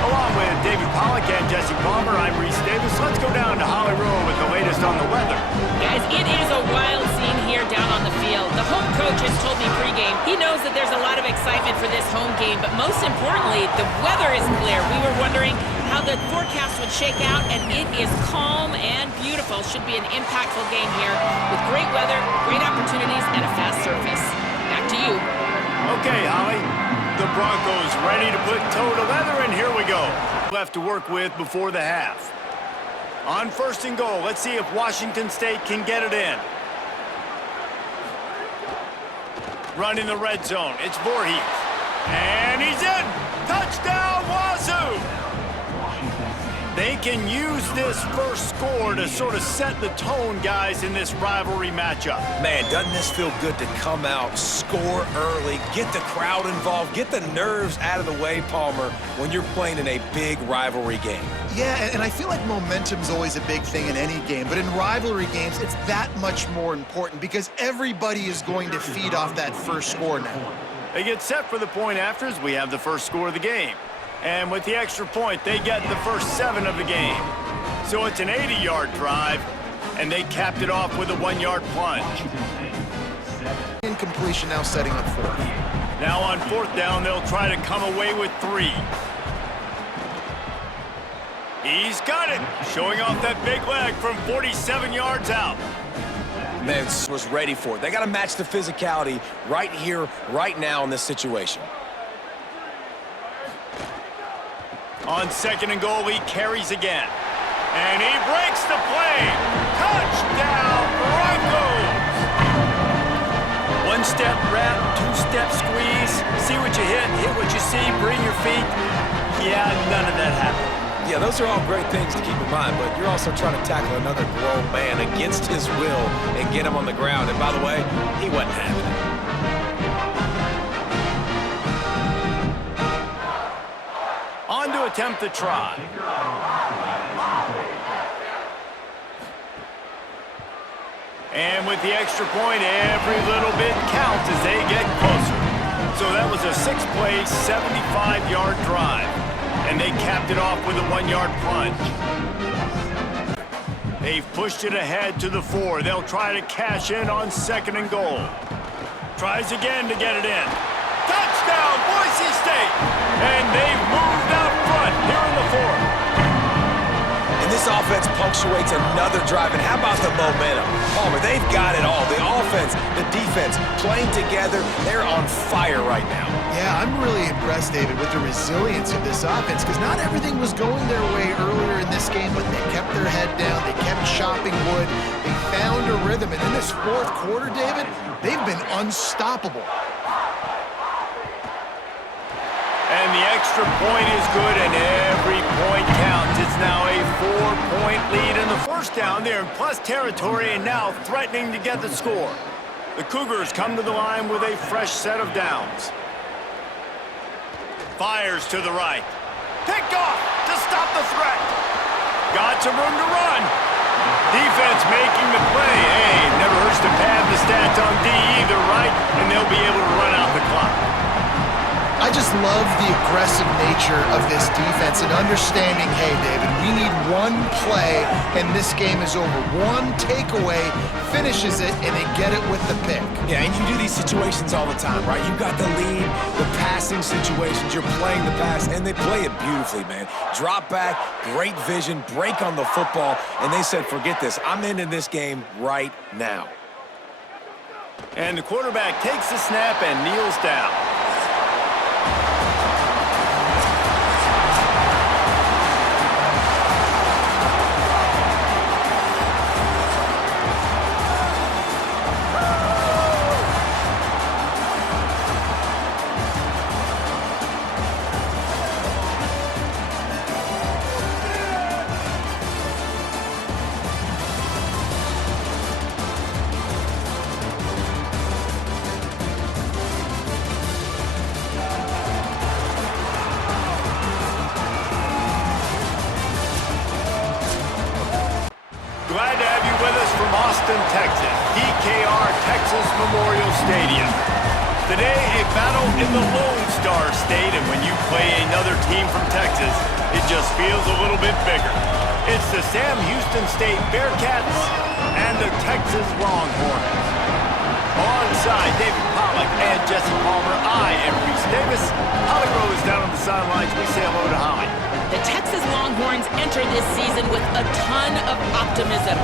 Along with David Pollack and Jesse Palmer, I'm Reese Davis. Let's go down to Hollywood with the latest on the weather. Guys, it is a wild scene here down on the field. The home coach has told me pregame he knows that there's a lot of excitement for this home game, but most importantly, the weather is clear. We were wondering how the forecast would shake out, and it is calm and beautiful. Should be an impactful game here with great weather, great opportunities, and a fast surface. Back to you. Okay, Holly. The Broncos ready to put toe to leather, and here we go. Left to work with before the half. On first and goal, let's see if Washington State can get it in. Run in the red zone. It's Voorhees. And he's in! Touchdown, Wazoo! They can use this first score to sort of set the tone, guys, in this rivalry matchup. Man, doesn't this feel good to come out, score early, get the crowd involved, get the nerves out of the way, Palmer, when you're playing in a big rivalry game? Yeah, and I feel like momentum's always a big thing in any game, but in rivalry games, it's that much more important because everybody is going to feed off that first score now. They get set for the point after as we have the first score of the game. And with the extra point, they get the first 7 of the game. So it's an 80-yard drive, and they capped it off with a 1-yard plunge. Incompletion now setting up fourth. Now on fourth down, they'll try to come away with 3. He's got it, showing off that big leg from 47 yards out. Memphis was ready for it. They got to match the physicality right here, right now in this situation. On second and goal, he carries again. And he breaks the play. Touchdown, Broncos! One-step wrap, two-step squeeze. See what you hit what you see, bring your feet. Yeah, none of that happened. Yeah, those are all great things to keep in mind, but you're also trying to tackle another grown man against his will and get him on the ground. And by the way, he wasn't having it. On to attempt the try. And with the extra point, every little bit counts as they get closer. So that was a 6-play, 75-yard drive. And they capped it off with a 1-yard plunge. They've pushed it ahead to the 4. They'll try to cash in on second and goal. Tries again to get it in. Touchdown, Boise State! And they've moved out front here in the 4th. And this offense punctuates another drive. And how about the momentum? Palmer, they've got it all. The offense, the defense, playing together. They're on fire right now. Yeah, I'm really impressed, David, with the resilience of this offense because not everything was going their way earlier in this game, but they kept their head down. They kept chopping wood. They found a rhythm. And in this 4th quarter, David, they've been unstoppable. And the extra point is good, and every point counts. It's now a 4-point lead in the first down. They're in plus territory and now threatening to get the score. The Cougars come to the line with a fresh set of downs. Fires to the right. Picked off to stop the threat. Got some room to run. Defense making the play. Hey, never hurts to pad the stats on D either, right? And they'll be able to run out the clock. I just love the aggressive nature of this defense and understanding, hey, David, we need one play and this game is over. One takeaway finishes it and they get it with the pick. Yeah, and you do these situations all the time, right? You got the lead, the passing situations, you're playing the pass, and they play it beautifully, man. Drop back, great vision, break on the football, and they said, forget this, I'm into this game right now. And the quarterback takes the snap and kneels down. Glad to have you with us from Austin, Texas, DKR Texas Memorial Stadium. Today, a battle in the Lone Star State, and when you play another team from Texas, it just feels a little bit bigger. It's the Sam Houston State Bearcats and the Texas Longhorns. Alongside David Pollack and Jesse Palmer, I am Reese Davis. Holly Rowe is down on the sidelines. We say hello to Holly. The Texas Longhorns enter this season with a ton of optimism.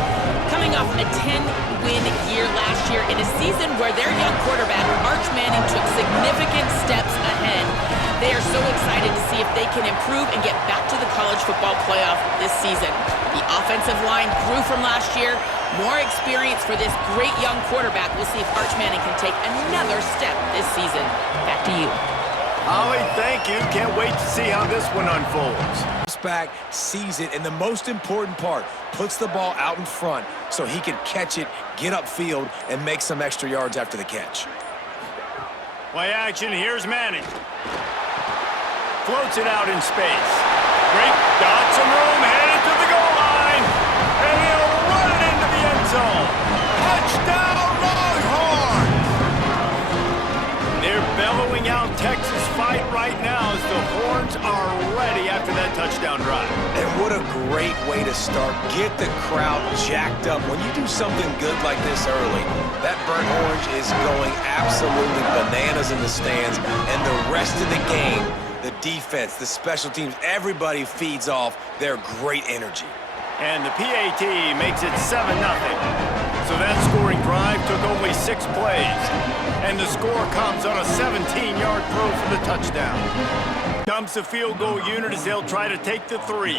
Coming off a 10-win year last year in a season where their young quarterback, Arch Manning, took significant steps ahead. They are so excited to see if they can improve and get back to the college football playoff this season. The offensive line grew from last year. More experience for this great young quarterback. We'll see if Arch Manning can take another step this season. Back to you. Holly, thank you. Can't wait to see how this one unfolds. Back, sees it, and the most important part, puts the ball out in front so he can catch it, get upfield, and make some extra yards after the catch. Play action, here's Manning. Floats it out in space. Great, got some room, headed to the goal line. And he'll run it into the end zone. Touchdown, Longhorns! They're bellowing out Texas fight right now as the Horns are ready after that touchdown drive. And what a great way to start. Get the crowd jacked up. When you do something good like this early, that burnt orange is going absolutely bananas in the stands. And the rest of the game, the defense, the special teams, everybody feeds off their great energy. And the PAT makes it 7-0. So that scoring drive took only 6 plays. And the score comes on a 17-yard throw for the touchdown. Comes the field goal unit as they'll try to take the 3.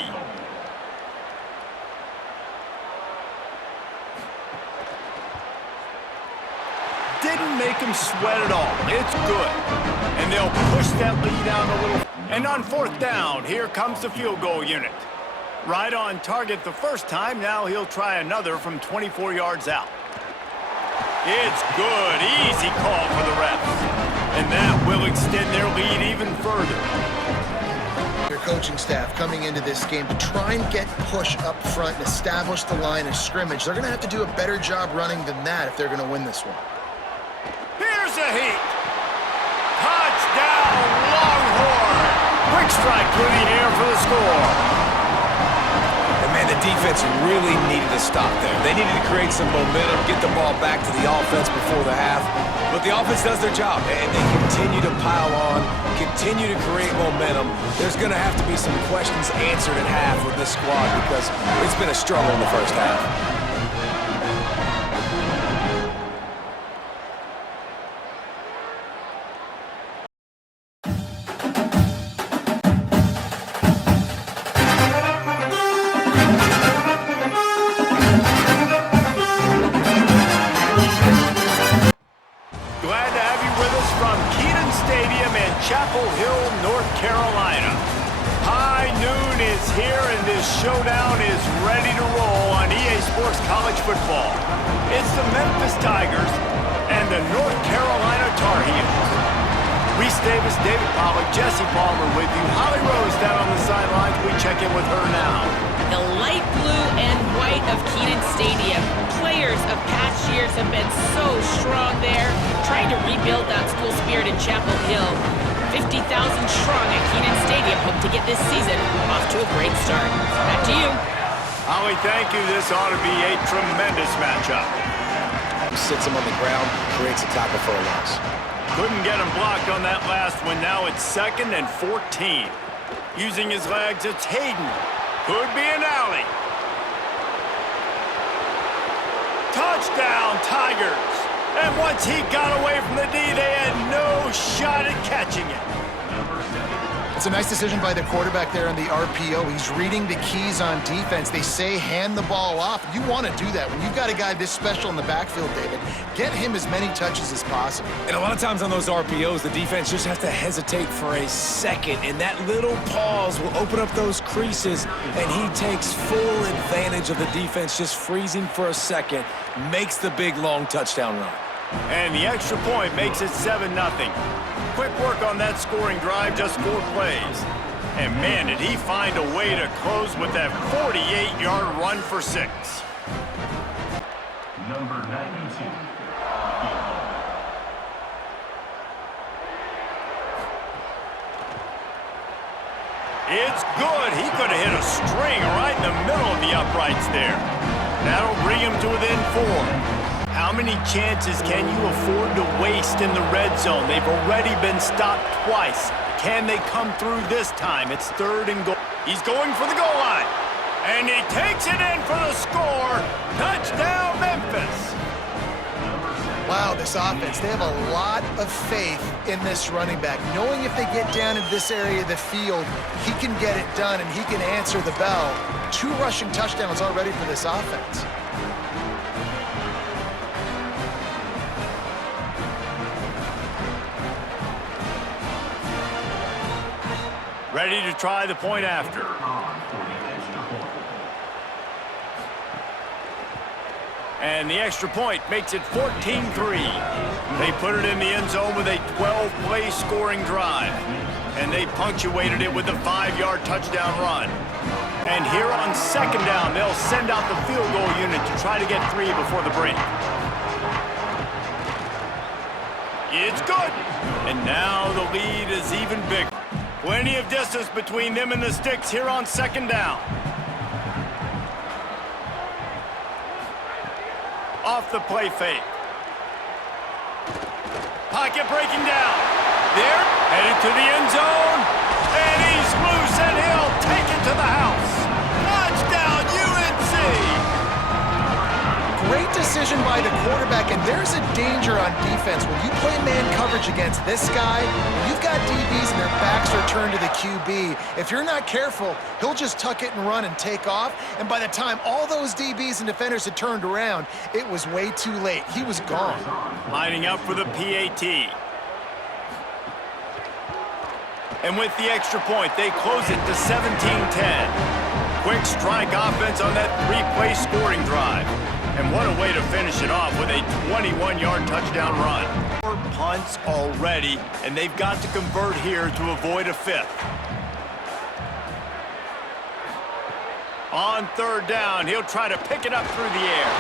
Didn't make him sweat at all. It's good. And they'll push that lead out a little. And on 4th down, here comes the field goal unit. Right on target the first time. Now he'll try another from 24 yards out. It's good. Easy call for the refs. And that will extend their lead even further. Your coaching staff coming into this game to try and get push up front and establish the line of scrimmage. They're going to have to do a better job running than that if they're going to win this one. Here's a heat. Touchdown, Longhorn. Quick strike through the air for the score. And man, the defense really needed to stop there. They needed to create some momentum, get the ball back to the offense before the half. But the offense does their job, and they continue to pile on, continue to create momentum. There's going to have to be some questions answered at half with this squad because it's been a struggle in the first half. Chapel Hill, North Carolina. High noon is here, and this showdown is ready to roll on EA Sports College Football. It's the Memphis Tigers and the North Carolina Tar Heels. Reese Davis, David Pollack, Jesse Palmer with you. Holly Rose down on the sidelines. We check in with her now. The light blue and white of Kenan Stadium. Players of past years have been so strong there, trying to rebuild that school spirit in Chapel Hill. 50,000 strong at Kenan Stadium hope to get this season off to a great start. Back to you. Holly, thank you. This ought to be a tremendous matchup. Sits him on the ground, creates a tackle for a loss. Couldn't get him blocked on that last one. Now it's 2nd and 14. Using his legs, it's Hayden. Could be an alley. Touchdown, Tigers. And once he got away from the D, they had no shot at catching it. It's a nice decision by the quarterback there on the RPO. He's reading the keys on defense. They say hand the ball off. You want to do that. When you've got a guy this special in the backfield, David, get him as many touches as possible. And a lot of times on those RPOs, the defense just has to hesitate for a second, and that little pause will open up those creases, and he takes full advantage of the defense just freezing for a second, makes the big, long touchdown run. And the extra point makes it 7-0. Quick work on that scoring drive, just 4 plays. And man, did he find a way to close with that 48-yard run for 6. Number 92. It's good. He could have hit a string right in the middle of the uprights there. That'll bring him to within 4. How many chances can you afford to waste in the red zone? They've already been stopped twice. Can they come through this time? It's 3rd and goal. He's going for the goal line. And he takes it in for the score. Touchdown, Memphis. Wow, this offense, they have a lot of faith in this running back. Knowing if they get down in this area of the field, he can get it done and he can answer the bell. 2 rushing touchdowns already for this offense. Ready to try the point after. And the extra point makes it 14-3. They put it in the end zone with a 12-play scoring drive. And they punctuated it with a 5-yard touchdown run. And here on 2nd down, they'll send out the field goal unit to try to get 3 before the break. It's good. And now the lead is even bigger. Plenty of distance between them and the sticks here on 2nd down. Off the play fake. Pocket breaking down. There, headed to the end zone. And he's loose, and he'll take it to the house. Touchdown, UNC! Great decision by the quarterback, and there's a danger on defense. When you play man coverage against this guy, you've got DBs and their backs are turned to the QB. If you're not careful, he'll just tuck it and run and take off, and by the time all those DBs and defenders had turned around, it was way too late. He was gone. Lining up for the PAT. And with the extra point, they close it to 17-10. Quick strike offense on that 3-play scoring drive. And what a way to finish it off with a 21-yard touchdown run. 4 punts already, and they've got to convert here to avoid a 5th. On 3rd down, he'll try to pick it up through the air.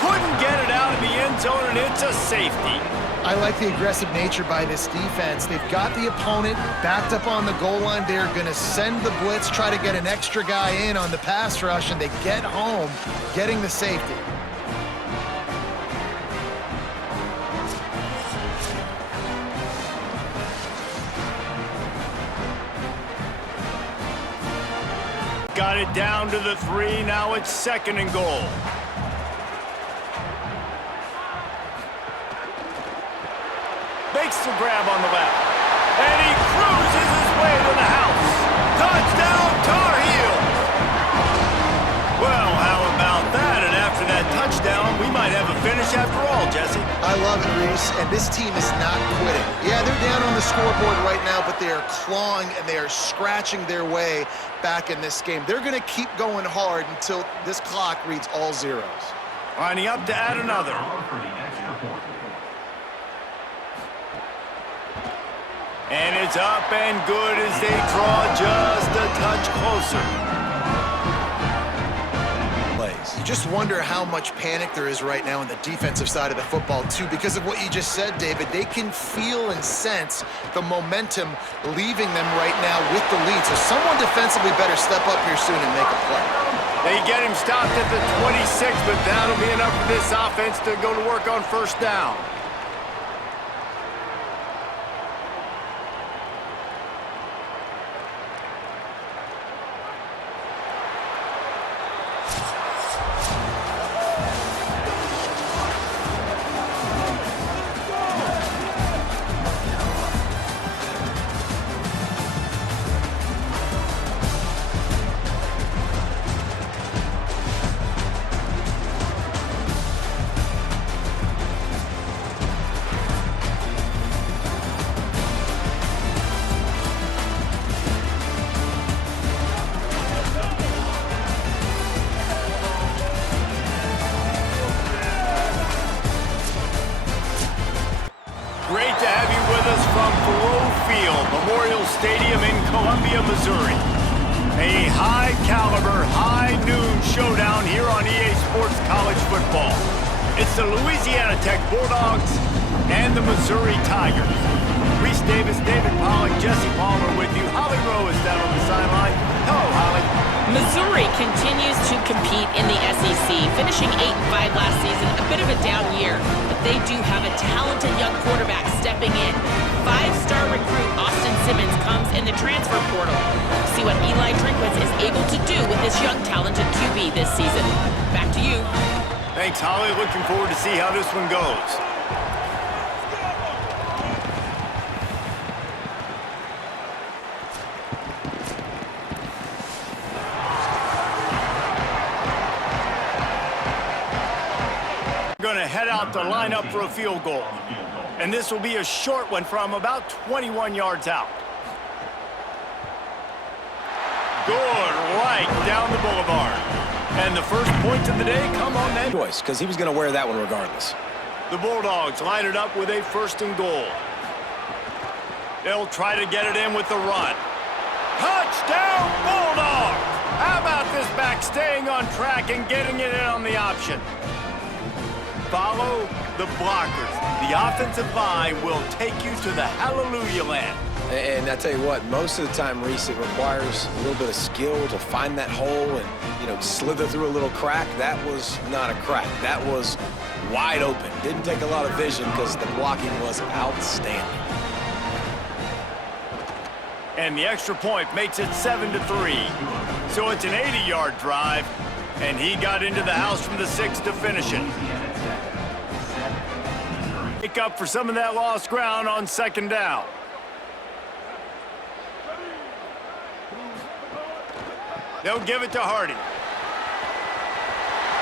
Couldn't get it out of the end zone, and it's a safety. I like the aggressive nature by this defense. They've got the opponent backed up on the goal line. They're going to send the blitz, try to get an extra guy in on the pass rush, and they get home, getting the safety. Got it down to the 3. Now it's 2nd and goal. Makes the grab on the left. And he cruises his way to the house. Touchdown, Tar Heels! Well, how about that? And after that touchdown, we might have a finish after all, Jesse. I I love it, Reese, and this team is not quitting. Yeah, they're down on the scoreboard right now, but they are clawing and they are scratching their way back in this game. They're going to keep going hard until this clock reads all zeros. Lining up to add another. And it's up and good as they draw just a touch closer. You just wonder how much panic there is right now on the defensive side of the football, too, because of what you just said, David. They can feel and sense the momentum leaving them right now with the lead. So someone defensively better step up here soon and make a play. They get him stopped at the 26, but that'll be enough for this offense to go to work on first down. Great to have you with us from Memorial Stadium in Columbia, Missouri. A high-caliber, high-noon showdown here on EA Sports College Football. It's the Louisiana Tech Bulldogs and the Missouri Tigers. Reese Davis, David Pollack, Jesse Palmer with you. Holly Rowe is down on the sideline. Hello, Holly. Missouri continues to compete in the SEC, finishing 8-5 last season, a bit of a down year, but they do have a talented young quarterback stepping in. Five-star recruit Austin Simmons comes in the transfer portal. See what Eli Drinkwitz is able to do with this young talented QB this season. Back to you. Thanks, Holly. Looking forward to see how this one goes. Going to head out to line up for a field goal. And this will be a short one from about 21 yards out. Good right down the boulevard. And the first points of the day come on that choice, because he was going to wear that one regardless. The Bulldogs line it up with a first and goal. They'll try to get it in with the run. Touchdown, Bulldogs! How about this back staying on track and getting it in on the option? Follow the blockers. The offensive line will take you to the hallelujah land. And I tell you what, most of the time, Reese, it requires a little bit of skill to find that hole and, slither through a little crack. That was not a crack. That was wide open. Didn't take a lot of vision because the blocking was outstanding. And the extra point makes it 7-3. So it's an 80-yard drive, and he got into the house from the 6 to finish it. Pick up for some of that lost ground on second down. They'll give it to Hardy.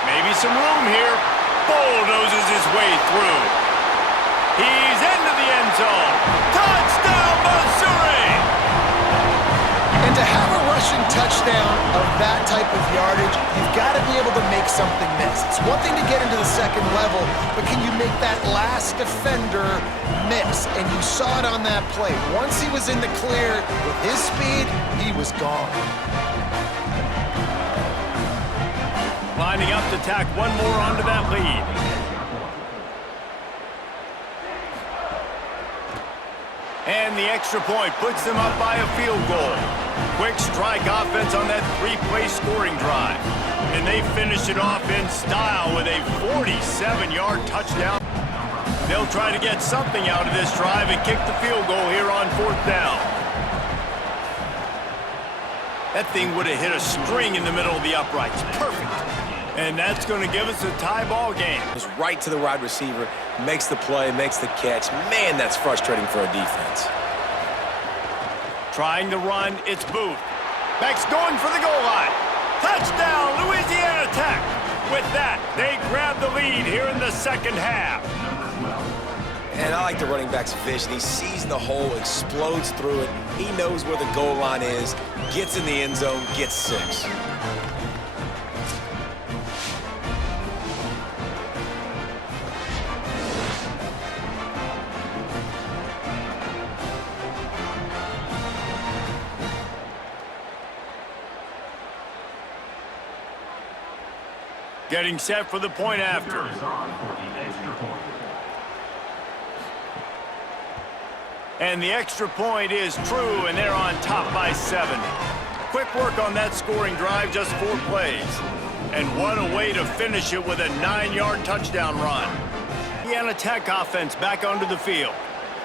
Maybe some room here. Bulldozes his way through. He's into the end zone. Touchdown, Missouri! And to have a rushing touchdown of that type of yardage, you've got to be able to make something miss. It's one thing to get into the second level, but can you make that last defender miss? And you saw it on that play. Once he was in the clear with his speed, he was gone. Lining up to tack one more onto that lead. And the extra point puts them up by a field goal. Quick strike offense on that three-play scoring drive. And they finish it off in style with a 47-yard touchdown. They'll try to get something out of this drive and kick the field goal here on fourth down. That thing would have hit a string in the middle of the uprights. Perfect. And that's going to give us a tie ball game. Just right to the wide receiver, makes the play, makes the catch. Man, that's frustrating for a defense. Trying to run, it's Booth. Beck's going for the goal line. Touchdown, Louisiana Tech. With that, they grab the lead here in the second half. And I like the running back's vision. He sees the hole, explodes through it. He knows where the goal line is, gets in the end zone, gets 6. Getting set for the point after. And the extra point is true, and they're on top by 7. Quick work on that scoring drive, just 4 plays. And what a way to finish it with a 9-yard touchdown run. Louisiana Tech offense back onto the field.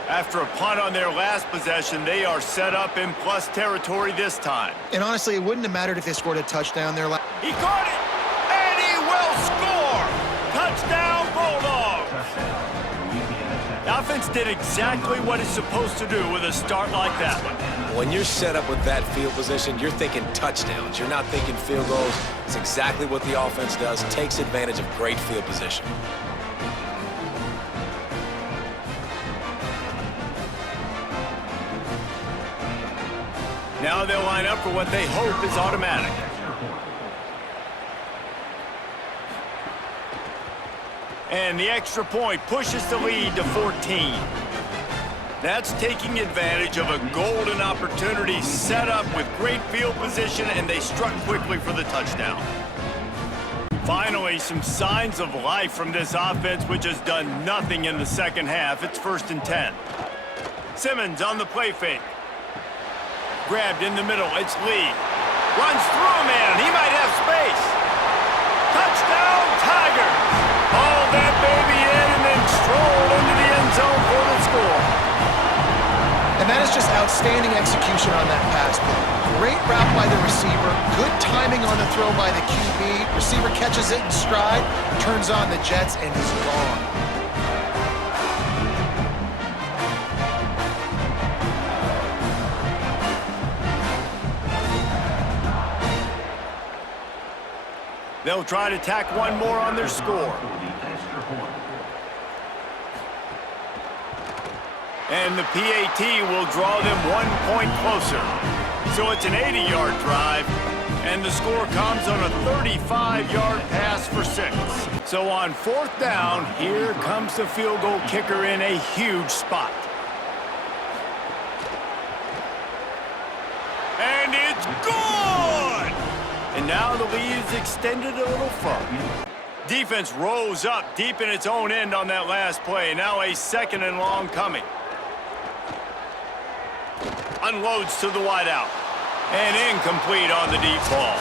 After a punt on their last possession, they are set up in plus territory this time. And honestly, it wouldn't have mattered if they scored a touchdown there. He caught it, and he will score! Touchdown, Bulldogs! The offense did exactly what it's supposed to do with a start like that one. When you're set up with that field position, you're thinking touchdowns. You're not thinking field goals. It's exactly what the offense does, takes advantage of great field position. Now they'll line up for what they hope is automatic. And the extra point pushes the lead to 14. That's taking advantage of a golden opportunity set up with great field position, and they struck quickly for the touchdown. Finally, some signs of life from this offense, which has done nothing in the second half. It's 1st and 10. Simmons on the play fake. Grabbed in the middle, it's Lee. Runs through a man, he might have space. Touchdown, Tigers! Hauled that baby in and then strolled into the end zone for the score. And that is just outstanding execution on that pass play. Great route by the receiver, good timing on the throw by the QB. Receiver catches it in stride, turns on the jets, and he's gone. They'll try to tack one more on their score. And the PAT will draw them 1 point closer. So it's an 80-yard drive, and the score comes on a 35-yard pass for 6. So on 4th down, here comes the field goal kicker in a huge spot. And it's good! And now the lead is extended a little further. Defense rose up deep in its own end on that last play. Now a 2nd and long coming. Unloads to the wideout. And incomplete on the deep ball.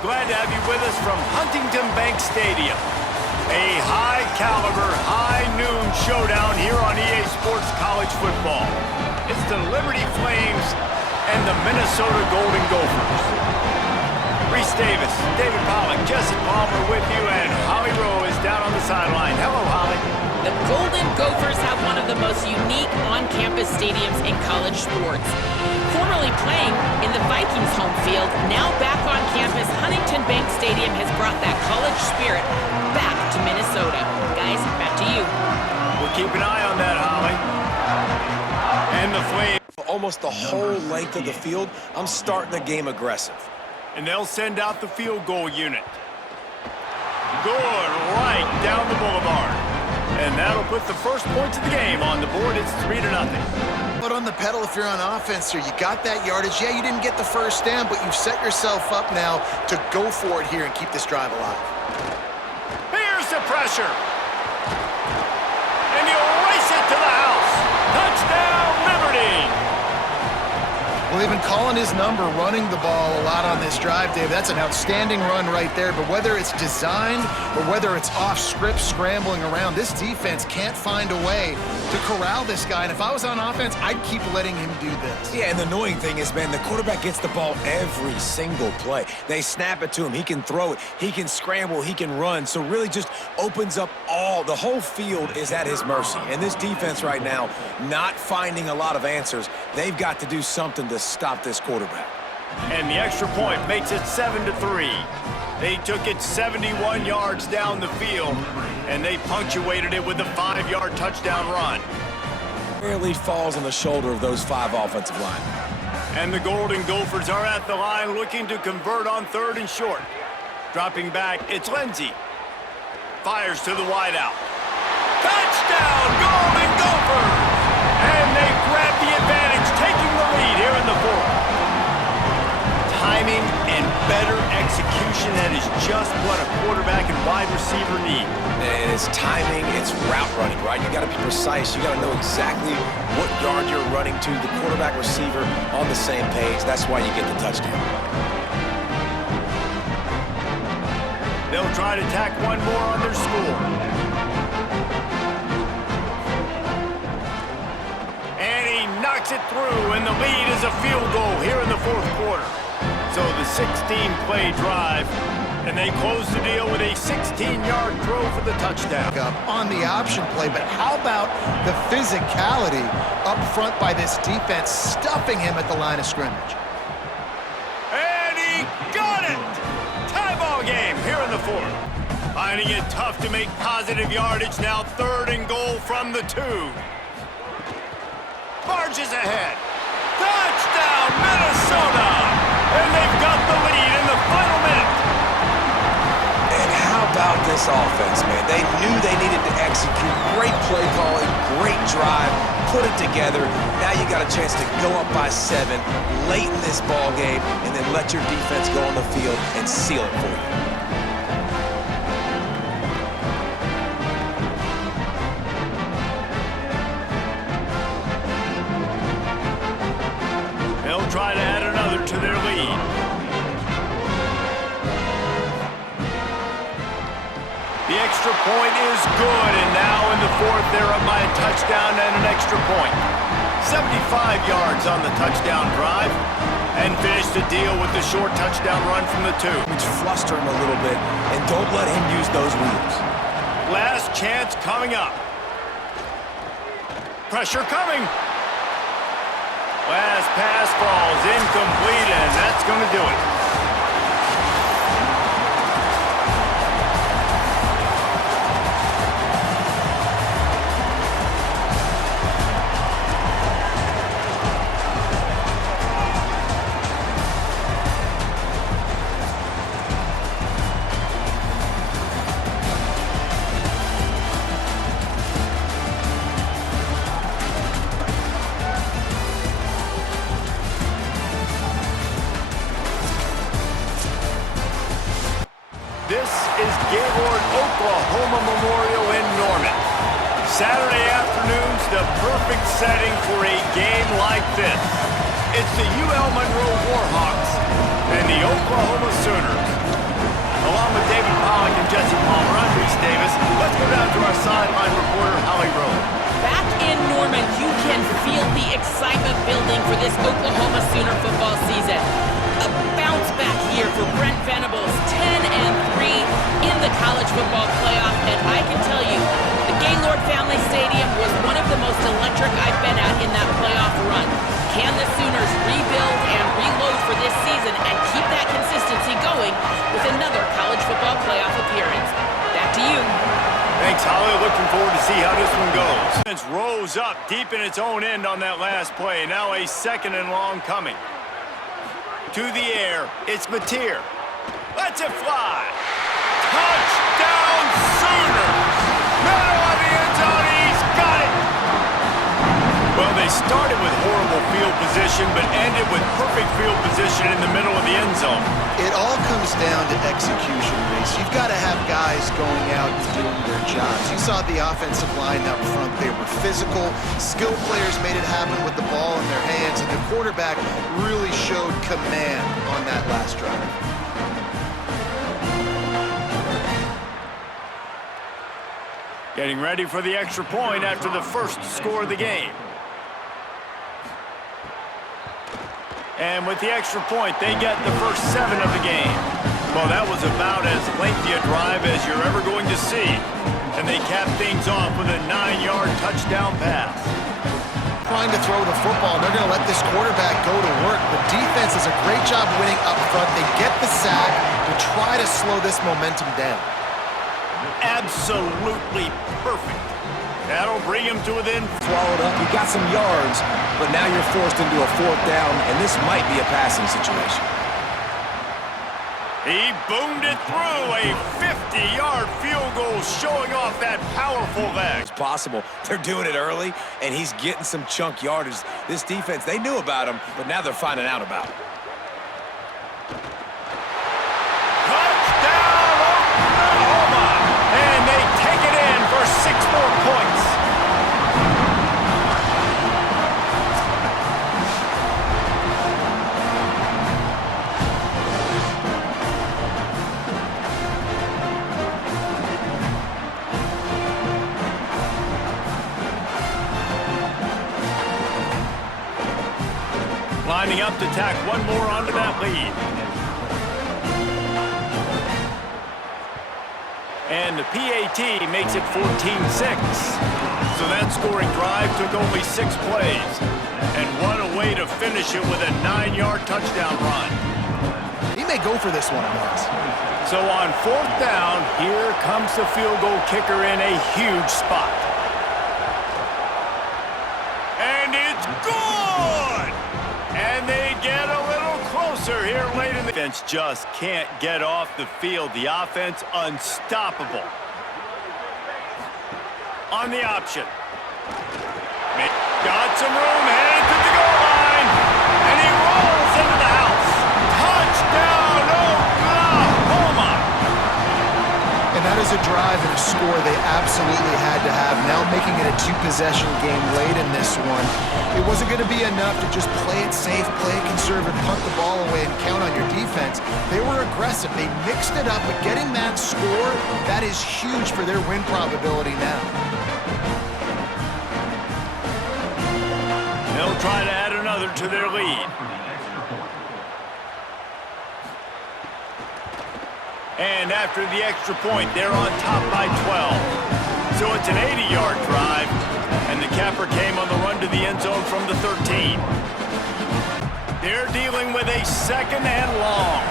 Glad to have you with us from Huntington Bank Stadium. A high-caliber, high-noon showdown here on EA Sports College Football. It's the Liberty Flames and the Minnesota Golden Gophers. Reese Davis, David Pollack, Jesse Palmer with you, and Holly Rowe is down on the sideline. Hello, Holly. The Golden Gophers have one of the most unique on-campus stadiums in college sports. Formerly playing in the Vikings' home field, now back on campus, Huntington Bank Stadium has brought that college spirit back to Minnesota. Guys, back to you. We'll keep an eye on that, Holly. And the Flames. Almost the whole length of the field, I'm starting the game aggressive. And they'll send out the field goal unit. Good, right down the boulevard. And that'll put the first points of the game on the board. It's 3-0. But on the pedal if you're on offense here. You got that yardage. Yeah, you didn't get the first down, but you've set yourself up now to go for it here and keep this drive alive. Here's the pressure. And he'll race it to the house. Touchdown, Liberty. Well, Well, they've been calling his number, running the ball a lot on this drive, Dave. That's an outstanding run right there. But whether it's designed or whether it's off script scrambling around, this defense can't find a way to corral this guy. And if I was on offense, I'd keep letting him do this. Yeah, and the annoying thing is, man, the quarterback gets the ball every single play. They snap it to him. He can throw it. He can scramble. He can run. So really just opens up the whole field is at his mercy. And this defense right now, not finding a lot of answers. They've got to do something to stop this quarterback. And the extra point makes it 7-3. They took it 71 yards down the field, and they punctuated it with a 5-yard touchdown run. Barely falls on the shoulder of those 5 offensive linemen. And the Golden Gophers are at the line looking to convert on 3rd and short. Dropping back, it's Lindsey. Fires to the wideout. Touchdown, Golden Gophers! And they grab the advantage, taking the lead here in the 4th. Timing and better execution, that is just what a quarterback and wide receiver need. And it's timing, it's route running, right? You got to be precise. You got to know exactly what yard you're running to. The quarterback receiver on the same page. That's why you get the touchdown. They'll try to tack one more on their score. And he knocks it through, and the lead is a field goal here in the 4th quarter. So the 16-play drive, and they close the deal with a 16-yard throw for the touchdown. On the option play, but how about the physicality up front by this defense, stuffing him at the line of scrimmage? And he got it! Tie ball game here in the 4th. Finding it tough to make positive yardage, now 3rd and goal from the 2. Barges ahead. Touchdown, Minnesota! And they've got the lead in the final minute. And how about this offense, man? They knew they needed to execute. Great play calling, great drive, put it together. Now you got a chance to go up by 7 late in this ball game and then let your defense go on the field and seal it for you. They'll try to add another to their lead. The extra point is good, and now in the 4th, they're up by a touchdown and an extra point. 75 yards on the touchdown drive, and finish the deal with the short touchdown run from the 2. Which fluster him a little bit, and don't let him use those wheels. Last chance coming up. Pressure coming. Last pass falls incomplete, and that's going to do it. Oklahoma Memorial in Norman. Saturday afternoon's the perfect setting for a game like this. It's the UL Monroe Warhawks and the Oklahoma Sooners. Along with David Pollack and Jesse Palmer, I'm Reese Davis. Let's go down to our sideline reporter, Holly Rowe. Back in Norman, you can feel the excitement building for this Oklahoma Sooner football season. A bounce-back year for Brent Venables, 10-3 in the college football playoff, and I can tell you, the Gaylord Family Stadium was one of the most electric I've been at in that playoff run. Can the Sooners rebuild and reload for this season and keep that consistency going with another college football playoff appearance? Back to you. Thanks, Holly. Looking forward to see how this one goes. It rose up deep in its own end on that last play. Now a 2nd and long coming. To the air, it's Mateer. Lets it fly. Touchdown, Sooners! Middle of the end zone, he's got it! Well, they started with horrible field position, but ended with perfect field position in the middle of the end zone. It all comes down to execution, Reese. You've got to have guys going out and doing their jobs. You saw the offensive line up front. They were physical. Skilled players made it happen with the ball in their hands, and the quarterback really showed command on that last drive. Getting ready for the extra point after the first score of the game. And with the extra point, they get the first 7 of the game. Well, that was about as lengthy a drive as you're ever going to see. And they cap things off with a 9-yard touchdown pass. Trying to throw the football, and they're going to let this quarterback go to work. The defense does a great job winning up front. They get the sack to try to slow this momentum down. Absolutely perfect. That'll bring him to within. Swallowed up. You got some yards, but now you're forced into a 4th down, and this might be a passing situation. He boomed it through a 50-yard field goal, showing off that powerful leg. It's possible. They're doing it early, and he's getting some chunk yardage. This defense, they knew about him, but now they're finding out about him. And they take it in for 6 more points. Lining up to tack one more onto that lead. And the PAT makes it 14-6. So that scoring drive took only 6 plays. And what a way to finish it with a 9-yard touchdown run. He may go for this one, guys. So on 4th down, here comes the field goal kicker in a huge spot. And it's good! And they get a little closer here late in the defense. Just can't get off the field. The offense unstoppable. On the option. Got some room, headed to the goal line. And he rolls into the house. Touchdown, Oklahoma! And that is a drive and a score they absolutely had to have. Now making it a 2-possession game late in this one. It wasn't going to be enough to just play it safe, play it conservative, punt the ball away, and count on your defense. They were aggressive. They mixed it up, but getting that score, that is huge for their win probability now. They'll try to add another to their lead. And after the extra point, they're on top by 12. So it's an 80-yard drive, and the capper came on the run to the end zone from the 13. They're dealing with a 2nd and long.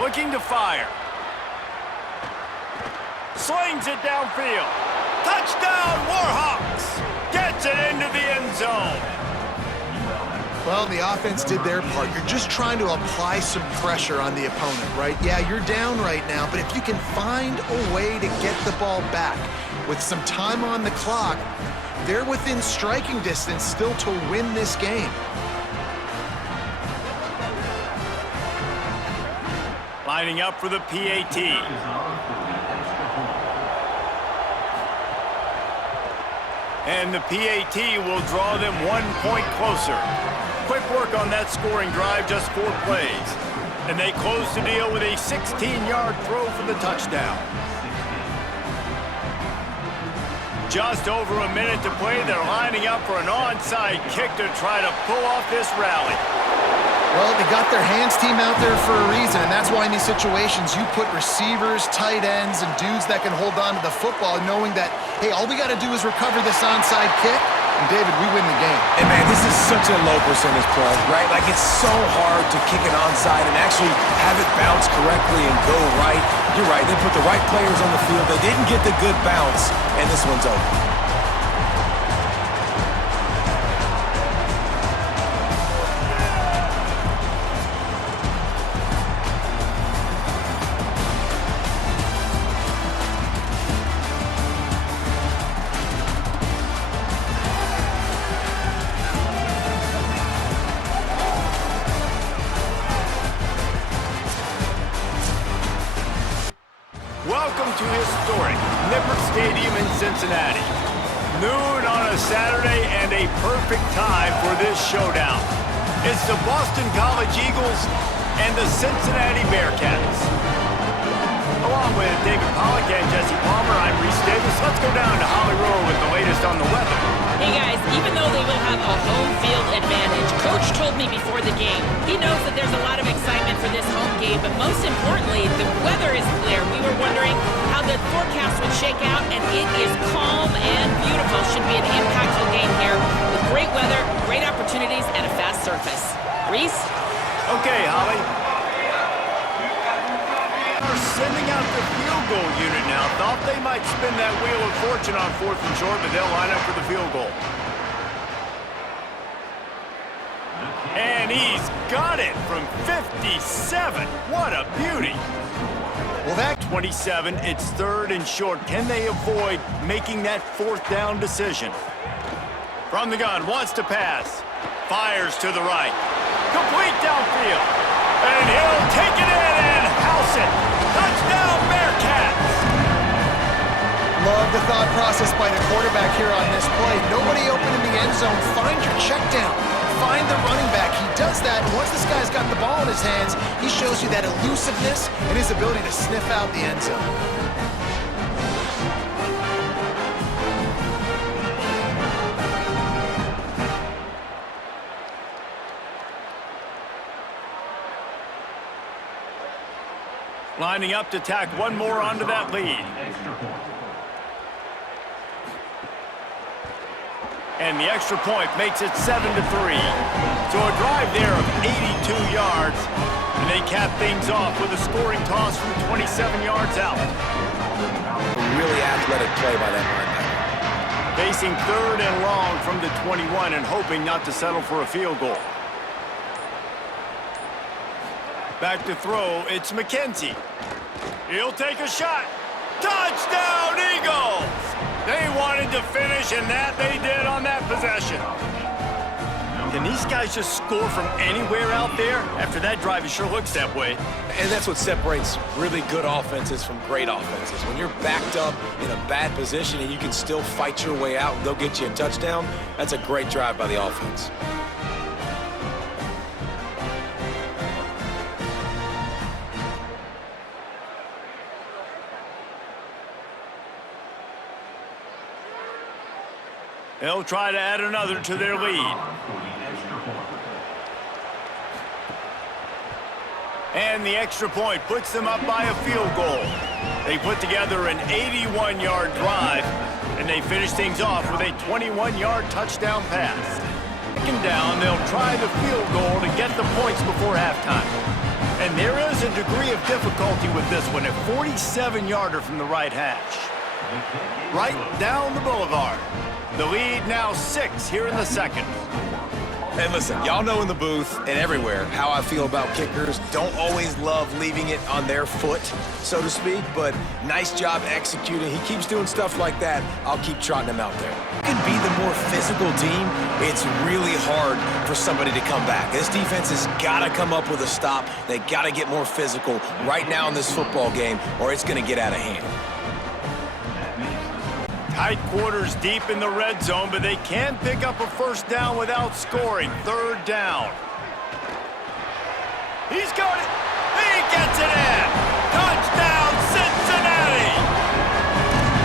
Looking to fire. Slings it downfield. Touchdown, Warhawks! Gets it into the end zone. Well, the offense did their part. You're just trying to apply some pressure on the opponent, right? Yeah, you're down right now, but if you can find a way to get the ball back with some time on the clock, they're within striking distance still to win this game. Lining up for the PAT. And the PAT will draw them 1 point closer. Quick work on that scoring drive, just 4 plays. And they close the deal with a 16-yard throw for the touchdown. Just over a minute to play. They're lining up for an onside kick to try to pull off this rally. Well, they got their hands team out there for a reason, and that's why in these situations you put receivers, tight ends, and dudes that can hold on to the football, knowing that, hey, all we got to do is recover this onside kick, and David, we win the game. And man, this is such a low percentage play, right? Like, it's so hard to kick it onside and actually have it bounce correctly and go right. You're right, they put the right players on the field. They didn't get the good bounce, and this one's over. historic Nippert Stadium in Cincinnati. Noon on a Saturday and a perfect time for this showdown. It's the Boston College Eagles and the Cincinnati Bearcats. Along with David Pollack and Jesse Palmer, I'm Reese Davis. Let's go down to Holly Rowe with the latest on the weather. Hey guys, even though they will have a home field advantage, Coach told me before the game, he knows that there's a lot of excitement for this home game, but most importantly, the weather is clear. We were wondering how the forecast would shake out, and it is calm and beautiful. Should be an impactful game here with great weather, great opportunities, and a fast surface. Reese? Okay, Holly. We're sending out the field goal unit now. Thought they might spin that wheel of fortune on 4th and short, but they'll line up for the field goal. And he's got it from 57. What a beauty. Well, that 27, it's 3rd and short. Can they avoid making that 4th down decision? From the gun, wants to pass. Fires to the right. Complete downfield. And he'll take it in and house it. Touchdown, Bearcats! Love the thought process by the quarterback here on this play. Nobody open in the end zone. Find your check down. Find the running back. He does that, and once this guy's got the ball in his hands, he shows you that elusiveness and his ability to sniff out the end zone. Lining up to tack one more onto that lead. And the extra point makes it 7-3. So a drive there of 82 yards. And they cap things off with a scoring toss from 27 yards out. A really athletic play by that linebacker. Facing 3rd and long from the 21 and hoping not to settle for a field goal. Back to throw, it's McKenzie. He'll take a shot. Touchdown, Eagles! They wanted to finish, and that they did on that possession. Can these guys just score from anywhere out there? After that drive, it sure looks that way. And that's what separates really good offenses from great offenses. When you're backed up in a bad position and you can still fight your way out and they'll get you a touchdown, that's a great drive by the offense. They'll try to add another to their lead. And the extra point puts them up by a field goal. They put together an 81-yard drive, and they finish things off with a 21-yard touchdown pass. Second down, they'll try the field goal to get the points before halftime. And there is a degree of difficulty with this one, a 47-yarder from the right hash. Right down the boulevard. The lead now 6 here in the second. And listen, y'all know in the booth and everywhere how I feel about kickers. Don't always love leaving it on their foot, so to speak, but nice job executing. He keeps doing stuff like that. I'll keep trotting him out there. You can be the more physical team. It's really hard for somebody to come back. This defense has got to come up with a stop. They got to get more physical right now in this football game, or it's going to get out of hand. Tight quarters deep in the red zone, but they can pick up a first down without scoring. 3rd down. He's got it. He gets it in. Touchdown, Cincinnati.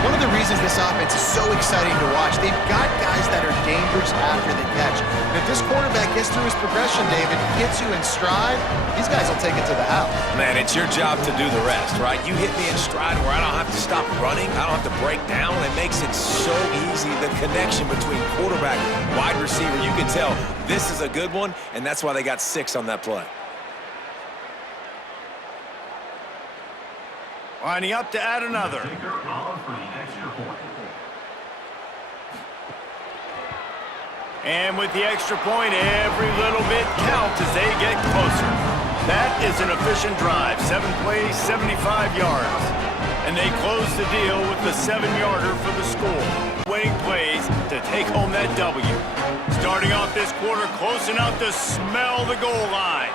One of the reasons this offense is so exciting to watch, they've got guys that are dangerous after the catch. And if this quarterback gets through his progression, David, hits you in stride, these guys will take it to the house. Man, it's your job to do the rest, right? You hit me in stride where I don't have to stop running. I don't have to break down. It makes it so easy. The connection between quarterback, wide receiver, you can tell this is a good one, and that's why they got 6 on that play. Lining up to add another. And with the extra point, every little bit counts as they get closer. That is an efficient drive. 7 plays, 75 yards. And they close the deal with the 7-yarder for the score. Winning plays to take home that W. Starting off this quarter close enough to smell the goal line.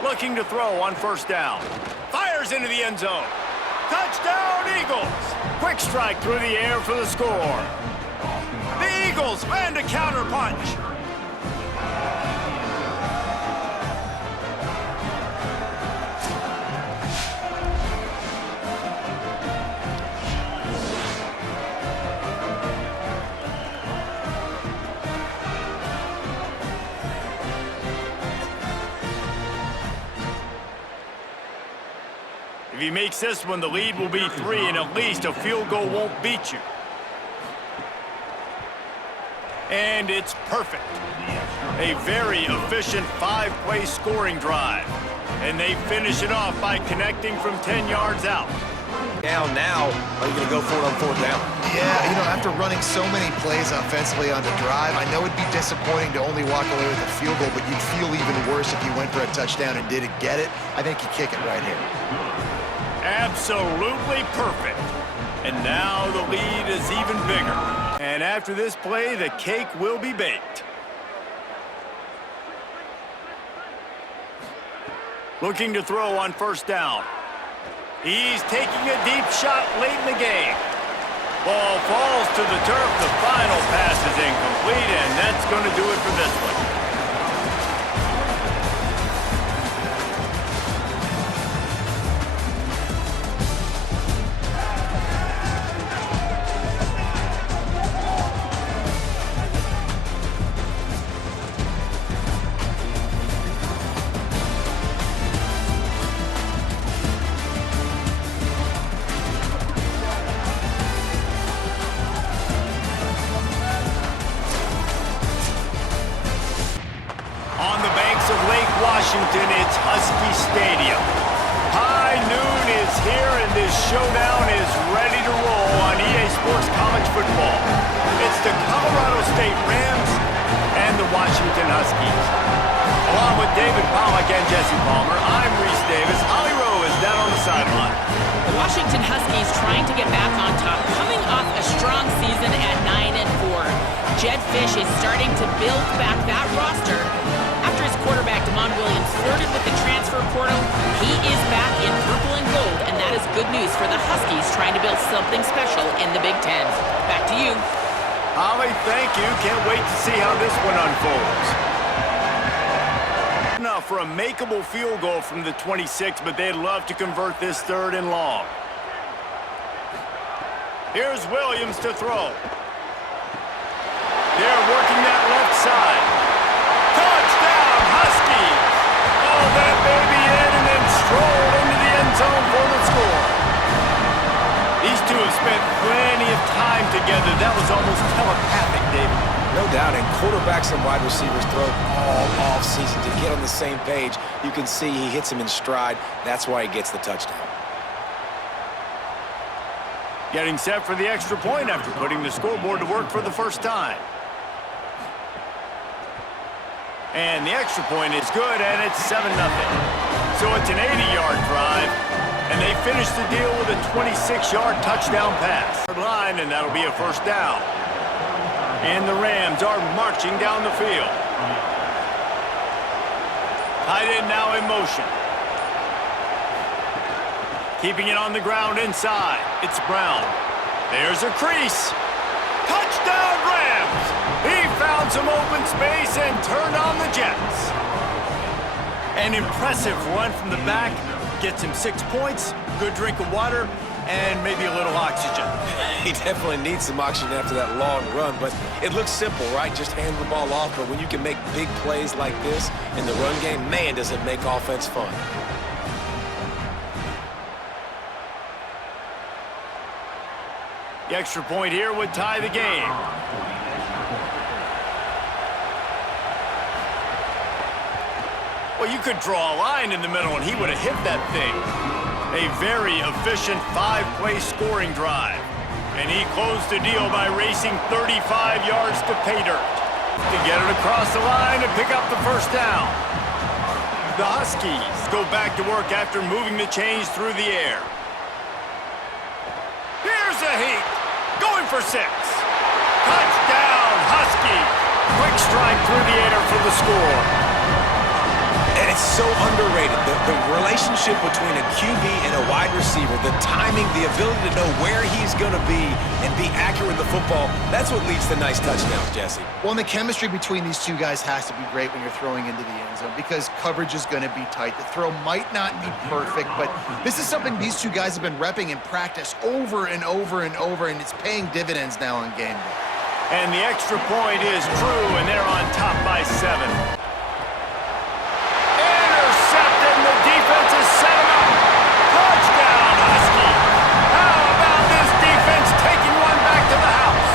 Looking to throw on first down. Fires into the end zone. Touchdown, Eagles! Quick strike through the air for the score. The Eagles land a counterpunch. If he makes this one, the lead will be 3, and at least a field goal won't beat you. And it's perfect. A very efficient 5-play scoring drive. And they finish it off by connecting from 10 yards out. Now, are you going to go for it on 4th down? Yeah, you know, after running so many plays offensively on the drive, I know it'd be disappointing to only walk away with a field goal, but you'd feel even worse if you went for a touchdown and didn't get it. I think you kick it right here. Absolutely perfect. And now the lead is even bigger. And after this play, the cake will be baked. Looking to throw on 1st down. He's taking a deep shot late in the game. Ball falls to the turf. The final pass is incomplete, and that's going to do it for this one. Washington, it's Husky Stadium. High noon is here, and this showdown is ready to roll on EA Sports College Football. It's the Colorado State Rams and the Washington Huskies. Along with David Pollack and Jesse Palmer, I'm Reese Davis. Ollie Rowe is down on the sideline. The Washington Huskies trying to get back on top, coming off a strong season at 9-4. Jed Fish is starting to build back that roster. After his quarterback, Damon Williams, flirted with the transfer portal, he is back in purple and gold, and that is good news for the Huskies trying to build something special in the Big Ten. Back to you. Ollie, thank you. Can't wait to see how this one unfolds. Now for a makeable field goal from the 26, but they'd love to convert this 3rd and long. Here's Williams to throw. They're working that left side. Touchdown, Huskies! Oh, that baby in and then strolled into the end zone for the score. These two have spent plenty of time together. That was almost telepathic, David. No doubt, and quarterbacks and wide receivers throw all off-season to get on the same page. You can see he hits him in stride. That's why he gets the touchdown. Getting set for the extra point after putting the scoreboard to work for the first time. And the extra point is good, and it's 7-0. So it's an 80-yard drive, and they finish the deal with a 26-yard touchdown pass. Line, and that'll be a 1st down. And the Rams are marching down the field. Tight end now in motion. Keeping it on the ground inside. It's Brown. There's a crease. Touchdown, Rams! He found some open space and turned on the Jets. An impressive run from the back. Gets him 6 points, good drink of water, and maybe a little oxygen. He definitely needs some oxygen after that long run, but it looks simple, right? Just hand the ball off, but when you can make big plays like this in the run game, man, does it make offense fun. The extra point here would tie the game. Well, you could draw a line in the middle, and he would have hit that thing. A very efficient 5-play scoring drive. And he closed the deal by racing 35 yards to pay dirt to get it across the line and pick up the 1st down. The Huskies go back to work after moving the chains through the air. Here's a heat. Going for 6. Touchdown, Huskies. Quick strike through the air for the score. And It's so underrated. The relationship between a QB and a wide receiver, the timing, the ability to know where he's going to be and be accurate with the football, that's what leads to nice touchdowns, Jesse. Well, and the chemistry between these two guys has to be great when you're throwing into the end zone because coverage is going to be tight. The throw might not be perfect, but this is something these two guys have been repping in practice over and over and over, and it's paying dividends now on game day. And the extra point is true, and they're on top by 7. Intercepted, and the defense has set him up. Touchdown, Husky. How about this defense taking one back to the house?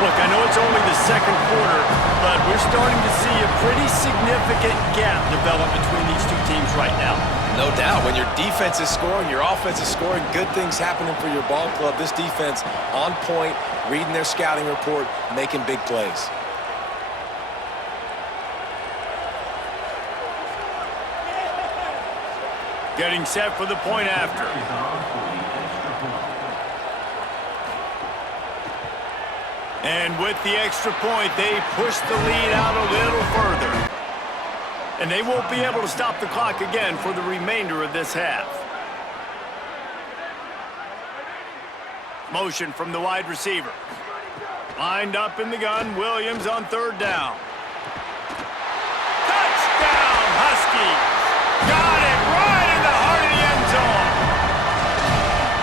Look, I know it's only the second quarter, but we're starting to see a pretty significant gap develop between these two teams right now. No doubt. When your defense is scoring, your offense is scoring, good things happening for your ball club. This defense on point, reading their scouting report, making big plays. Getting set for the point after. And with the extra point, they push the lead out a little further. And they won't be able to stop the clock again for the remainder of this half. Motion from the wide receiver. Lined up in the gun, Williams on 3rd down. Touchdown, Huskies! Got it right in the heart of the end zone.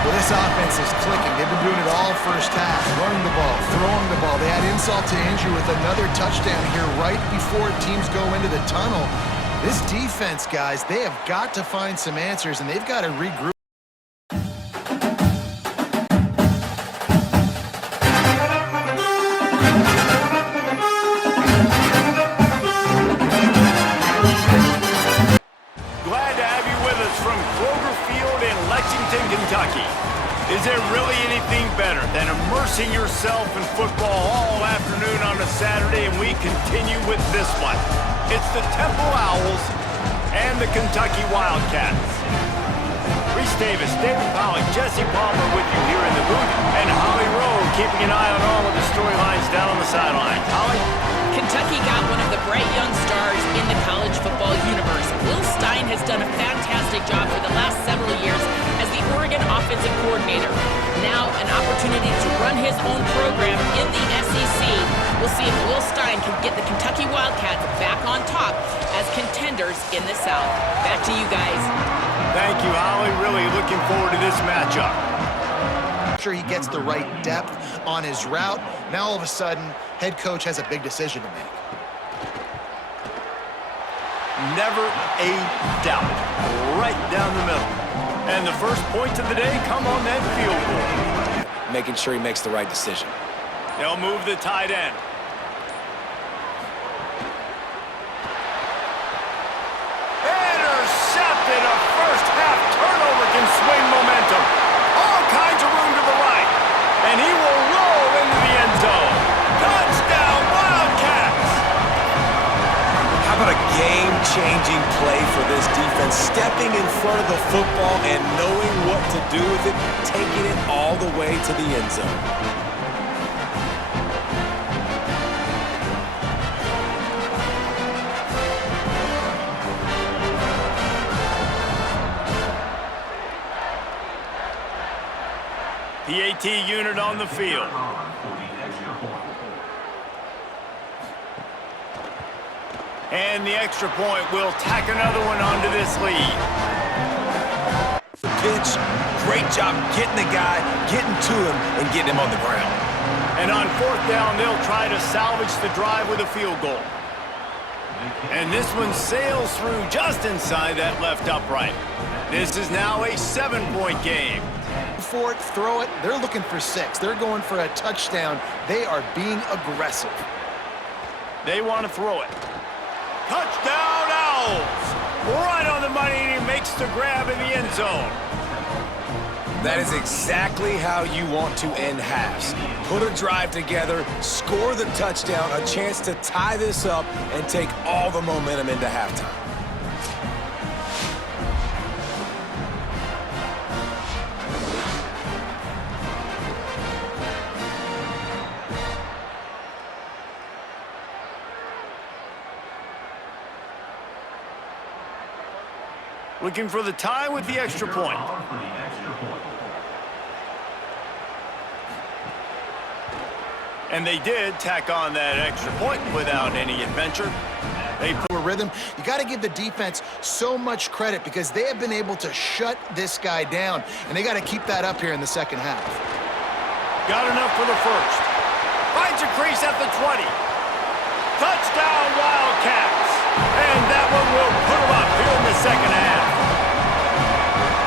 Well, this offense is clicking. They've been doing it all first half, running the ball, throwing the ball. They had insult to injury with another touchdown here right before teams go into the tunnel. This defense, guys, they have got to find some answers, and they've got to regroup. Is there really anything better than immersing yourself in football all afternoon on a Saturday, and we continue with this one? It's the Temple Owls and the Kentucky Wildcats. Reese Davis, David Pollock, Jesse Palmer with you here in the booth, and Holly Rowe keeping an eye on all of the storylines down on the sidelines. Holly? Kentucky got one of the bright young stars in the college football universe. Will Stein has done a fantastic job for the last several years as the Oregon offensive coordinator. Now an opportunity to run his own program in the SEC. We'll see if Will Stein can get the Kentucky Wildcats back on top as contenders in the South. Back to you guys. Thank you, Holly. Really looking forward to this matchup. Sure, he gets the right depth on his route. Now all of a sudden, head coach has a big decision to make. Never a doubt. Right down the middle. And the first points of the day come on that field goal. Making sure he makes the right decision. They'll move the tight end. Intercepted. A first half turnover can swing momentum. All kinds of room to the right. And he will roll into the end zone. Touchdown, Wildcats! How about a game-changing play for this defense? Stepping in front of the football and knowing what to do with it, taking it all the way to the end zone. PAT unit on the field. And the extra point will tack another one onto this lead. The pitch, great job getting the guy, getting to him, and getting him on the ground. And on 4th down, they'll try to salvage the drive with a field goal. And this one sails through just inside that left upright. This is now a 7-point game. For it, throw it. They're looking for 6. They're going for a touchdown. They are being aggressive. They want to throw it. Touchdown, Owls! Right on the money, and he makes the grab in the end zone. That is exactly how you want to end halves. Put a drive together, score the touchdown, a chance to tie this up, and take all the momentum into halftime. looking for the tie with the extra point. And they did tack on that extra point without any adventure. They put a rhythm. You got to give the defense so much credit because they have been able to shut this guy down, and they got to keep that up here in the second half. Got enough for the first. Finds a crease at the 20. Touchdown, Wildcats. And that one will put them up here in the second half.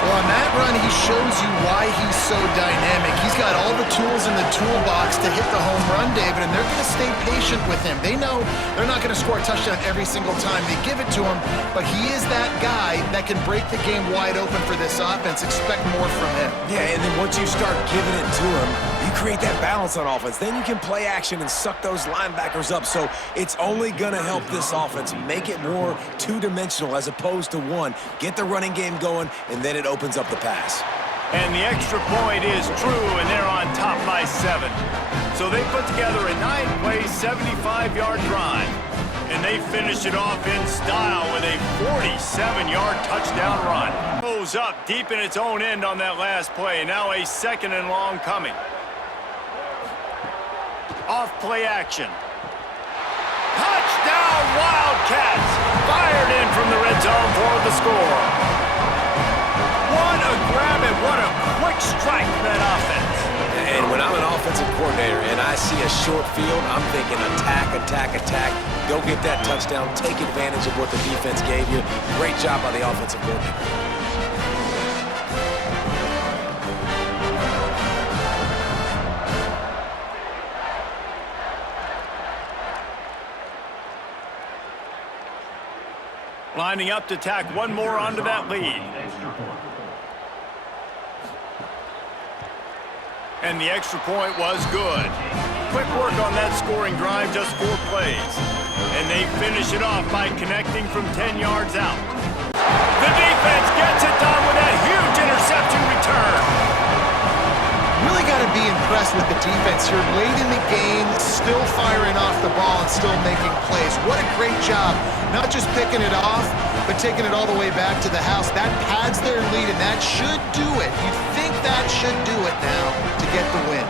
Well, on that run, he shows you why he's so dynamic. He's got all the tools in the toolbox to hit the home run, David, and they're going to stay patient with him. They know they're not going to score a touchdown every single time they give it to him, but he is that guy that can break the game wide open for this offense. Expect more from him. Yeah, and then once you start giving it to him, you create that balance on offense. Then you can play action and suck those linebackers up. So it's only going to help this offense make it more two-dimensional as opposed to one. Get the running game going, and then it opens up the pass. And the extra point is true, and they're on top by 7. So they put together a 9-play, 75-yard drive. And they finish it off in style with a 47-yard touchdown run. Goes up deep in its own end on that last play. Now a 2nd and long coming. Off play action. Touchdown, Wildcats! Fired in from the red zone for the score. What a grab and what a quick strike for that offense. And when I'm an offensive coordinator and I see a short field, I'm thinking attack, attack, attack. Go get that touchdown. Take advantage of what the defense gave you. Great job by the offensive coordinator. Lining up to tack one more onto that lead. And the extra point was good. Quick work on that scoring drive, just 4 plays. And they finish it off by connecting from 10 yards out. The defense gets it done with that huge interception return. Really got to be impressed with the defense here. Late in the game, still firing off the ball and still making plays. What a great job. Not just picking it off, but taking it all the way back to the house. That pads their lead, and that should do it. You'd think that should do it now to get the win.